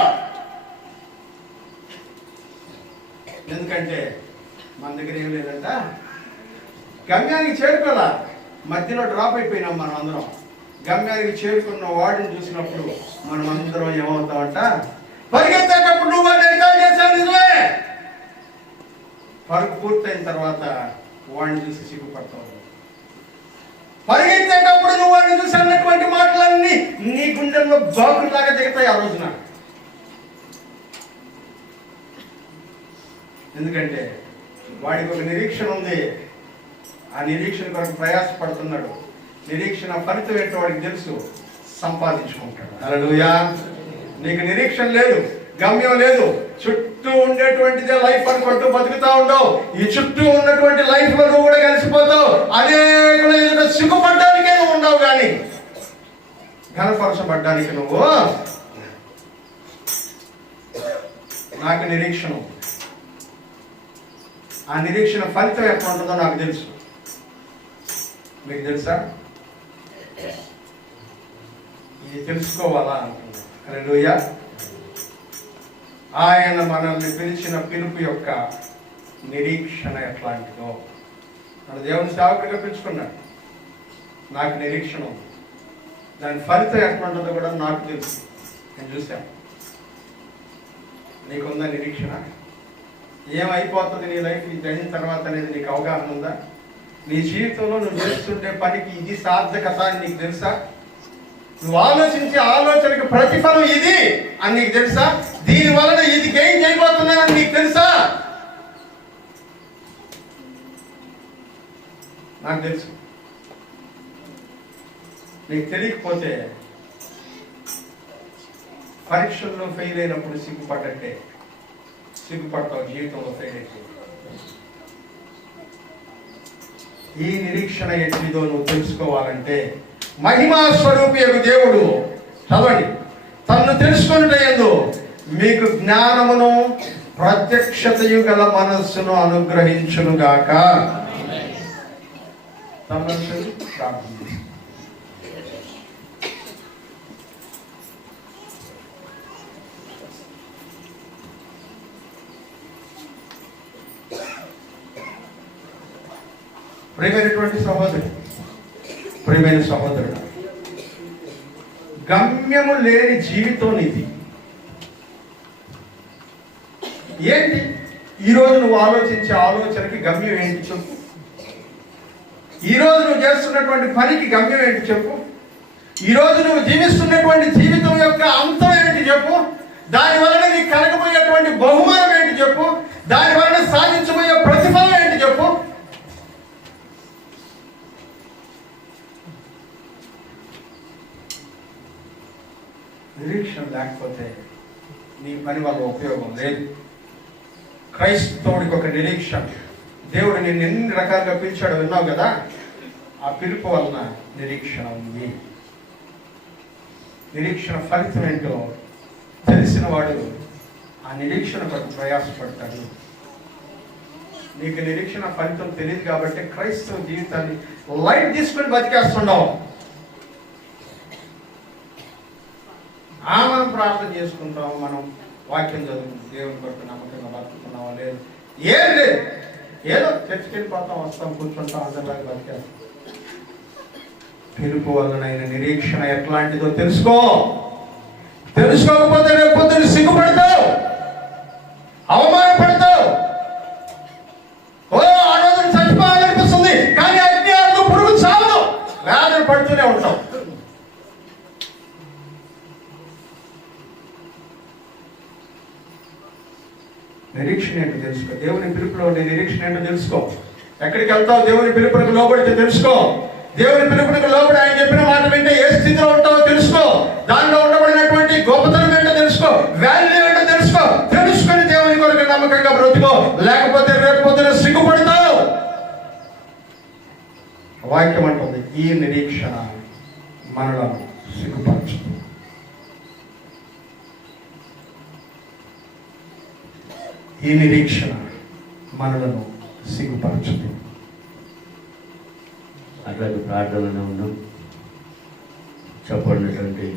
ఎందుకంటే మన దగ్గర ఏం లేదంట, గమ్యానికి చేరుకోవాలా, మధ్యలో డ్రాప్ అయిపోయినాం మనం అందరం. గమ్యానికి చేరుకున్న వాడిని చూసినప్పుడు మనం అందరం ఏమవుతామంట, పరిగెత్తేటప్పుడు నువ్వు ఎగ్జామ్ చేశావు నిజమే, పరుగు పూర్తయిన తర్వాత వాడిని చూసి సిగ్గుపడతావు. పరిగెత్తేటప్పుడు నువ్వు వాడిని చూసి అన్నటువంటి మాటలన్నీ నీ గుండెల్లో బాగులాగా దిగుతాయి ఆ రోజున. ఎందుకంటే వాడికి ఒక నిరీక్షణ ఉంది, ఆ నిరీక్షణ కొరకు ప్రయాసపడుతున్నాడు. నిరీక్షణ ఫలితం ఏంటో వాడికి తెలుసు, సంపాదించుకుంటాడు. హల్లెలూయా. నీకు నిరీక్షణ లేదు, గమ్యం లేదు, చుట్టూ ఉండేటువంటిదే లైఫ్ అనుకుంటూ బతుకుతా ఉండవు. ఈ చుట్టూ ఉన్నటువంటి లైఫ్ లో నువ్వు కూడా కలిసిపోతావు. అనేక సిగ్గుపడ్డానికే నువ్వు ఉండవు, కానీ ఘనపరచబడ్డానికి నువ్వు. నాకు నిరీక్షణ, ఆ నిరీక్షణ ఫలితం ఎట్లా ఉంటుందో నాకు తెలుసు. మీకు తెలుసా? ఇది తెలుసుకోవాలా అంటున్నాను. హల్లెలూయా. ఆయన మనల్ని పిలిచిన పిలుపు యొక్క నిరీక్షణ ఎట్లాంటిదో, మన దేవుని సేవకుడిగా పిలుచుకున్నాడు. నాకు నిరీక్షణ ఉంది, దాని ఫలితం ఎట్లా ఉంటుందో కూడా నాకు తెలుసు, నేను చూశాను. నీకుందా నిరీక్షణ? ఏమైపోతుంది నీ లైఫ్ ఇది అయిన తర్వాత అనేది నీకు అవగాహన ఉందా? నీ జీవితంలో నువ్వు చేస్తుండే పనికి ఇది సార్థకత అని నీకు తెలుసా? నువ్వు ఆలోచించే ఆలోచనకు ప్రతిఫలం ఇది అని నీకు తెలుసా? దీని వలన ఇది గెయిన్ చేయబోతున్నానని నీకు తెలుసా? నాకు తెలుసు. నీకు తెలియకపోతే పరీక్షల్లో ఫెయిల్ అయినప్పుడు సిగ్గుపడ్డట్టే, సిగ్గుపడతావు జీవితంలో ఫెయిల్ అయితే. ఈ నిరీక్షణ ఎట్టిదో నువ్వు తెలుసుకోవాలంటే మహిమా స్వరూపియగు దేవుడు, చదవండి, తన్ను తెలుసుకొనుటయందు మీకు జ్ఞానమును ప్రత్యక్షతయు గల మనస్సును అనుగ్రహించునుగాక. ప్రియమైనటువంటి సహోదరు, ప్రియమైన సహోదరుడు, గమ్యము లేని జీవితం ఇది. ఏంటి ఈరోజు నువ్వు ఆలోచించే ఆలోచనకి గమ్యం ఏంటి చెప్పు? ఈరోజు నువ్వు చేస్తున్నటువంటి పనికి గమ్యం ఏంటి చెప్పు? ఈరోజు నువ్వు జీవిస్తున్నటువంటి జీవితం యొక్క అంతం ఏంటి చెప్పు? దాని వలన నీకు కలగబోయేటువంటి బహుమానం ఏంటి చెప్పు? దాని వలన సాధించబోయే ప్రతిఫలం ఏంటి చెప్పు? నిరీక్షణ లేకపోతే నీ పని వల్ల ఉపయోగం లేదు. క్రైస్తవుడికి ఒక నిరీక్షణ, దేవుడు నిన్ను ఎన్ని రకాలుగా పిలిచాడో విన్నావు కదా, ఆ పిలుపు వలన నిరీక్షణ ఉంది. నిరీక్షణ ఫలితం ఏంటో తెలిసిన వాడు ఆ నిరీక్షణ కొరకు ప్రయాసపడతాడు. నీకు నిరీక్షణ ఫలితం తెలియదు కాబట్టి క్రైస్తవ జీవితాన్ని లైట్ తీసుకొని బతికేస్తున్నావు. మనం ప్రార్థన చేసుకుంటాం, మనం వాక్యం చదువుకుంటాం, దేవుని కొరకు నమ్మకంగా బతుకుతున్నావా లేదు? ఏం లేదు, ఏదో చర్చికి వెళ్ళిపోతాం, వస్తాం, కూర్చుంటాం, అందరిలాగా బతికేస్తాం. పిలుపు వలనైన నిరీక్షణ ఎట్లాంటిదో తెలుసుకో. తెలుసుకోకపోతే రేపు పొద్దున్న సిగ్గుపడతావు, అవమానపడతావు. ఏంటో తెలుసుకో. దేవుని పిలుపులో నీ నిరీక్షణ ఏంటో తెలుసుకో. ఎక్కడికి వెళ్తావు? దేవుని పిలుపులకు లోబడితే తెలుసుకో. దేవుని పిలుపులకు లోబడి ఆయన చెప్పిన మాట వింటే ఏ స్థితిలో ఉంటావో తెలుసుకో. దానిలో ఉండబడినటువంటి గొప్పతనం ఏంటో తెలుసుకో, వాల్యూ ఏంటో తెలుసుకో. తెలుసుకొని దేవుని కొరకు నమ్మకంగా బ్రతుకో, లేకపోతే రేపు పొద్దున సిగ్గుపడతావు. వాక్యం అంటుంది, ఈ నిరీక్షణ మనలను సిగ్గుపరచదు. ఈ నిరీక్షణ మనలను సిగ్గుపరచదు. అట్లాగే ప్రార్థనలో ఉన్నాం చెప్పండి.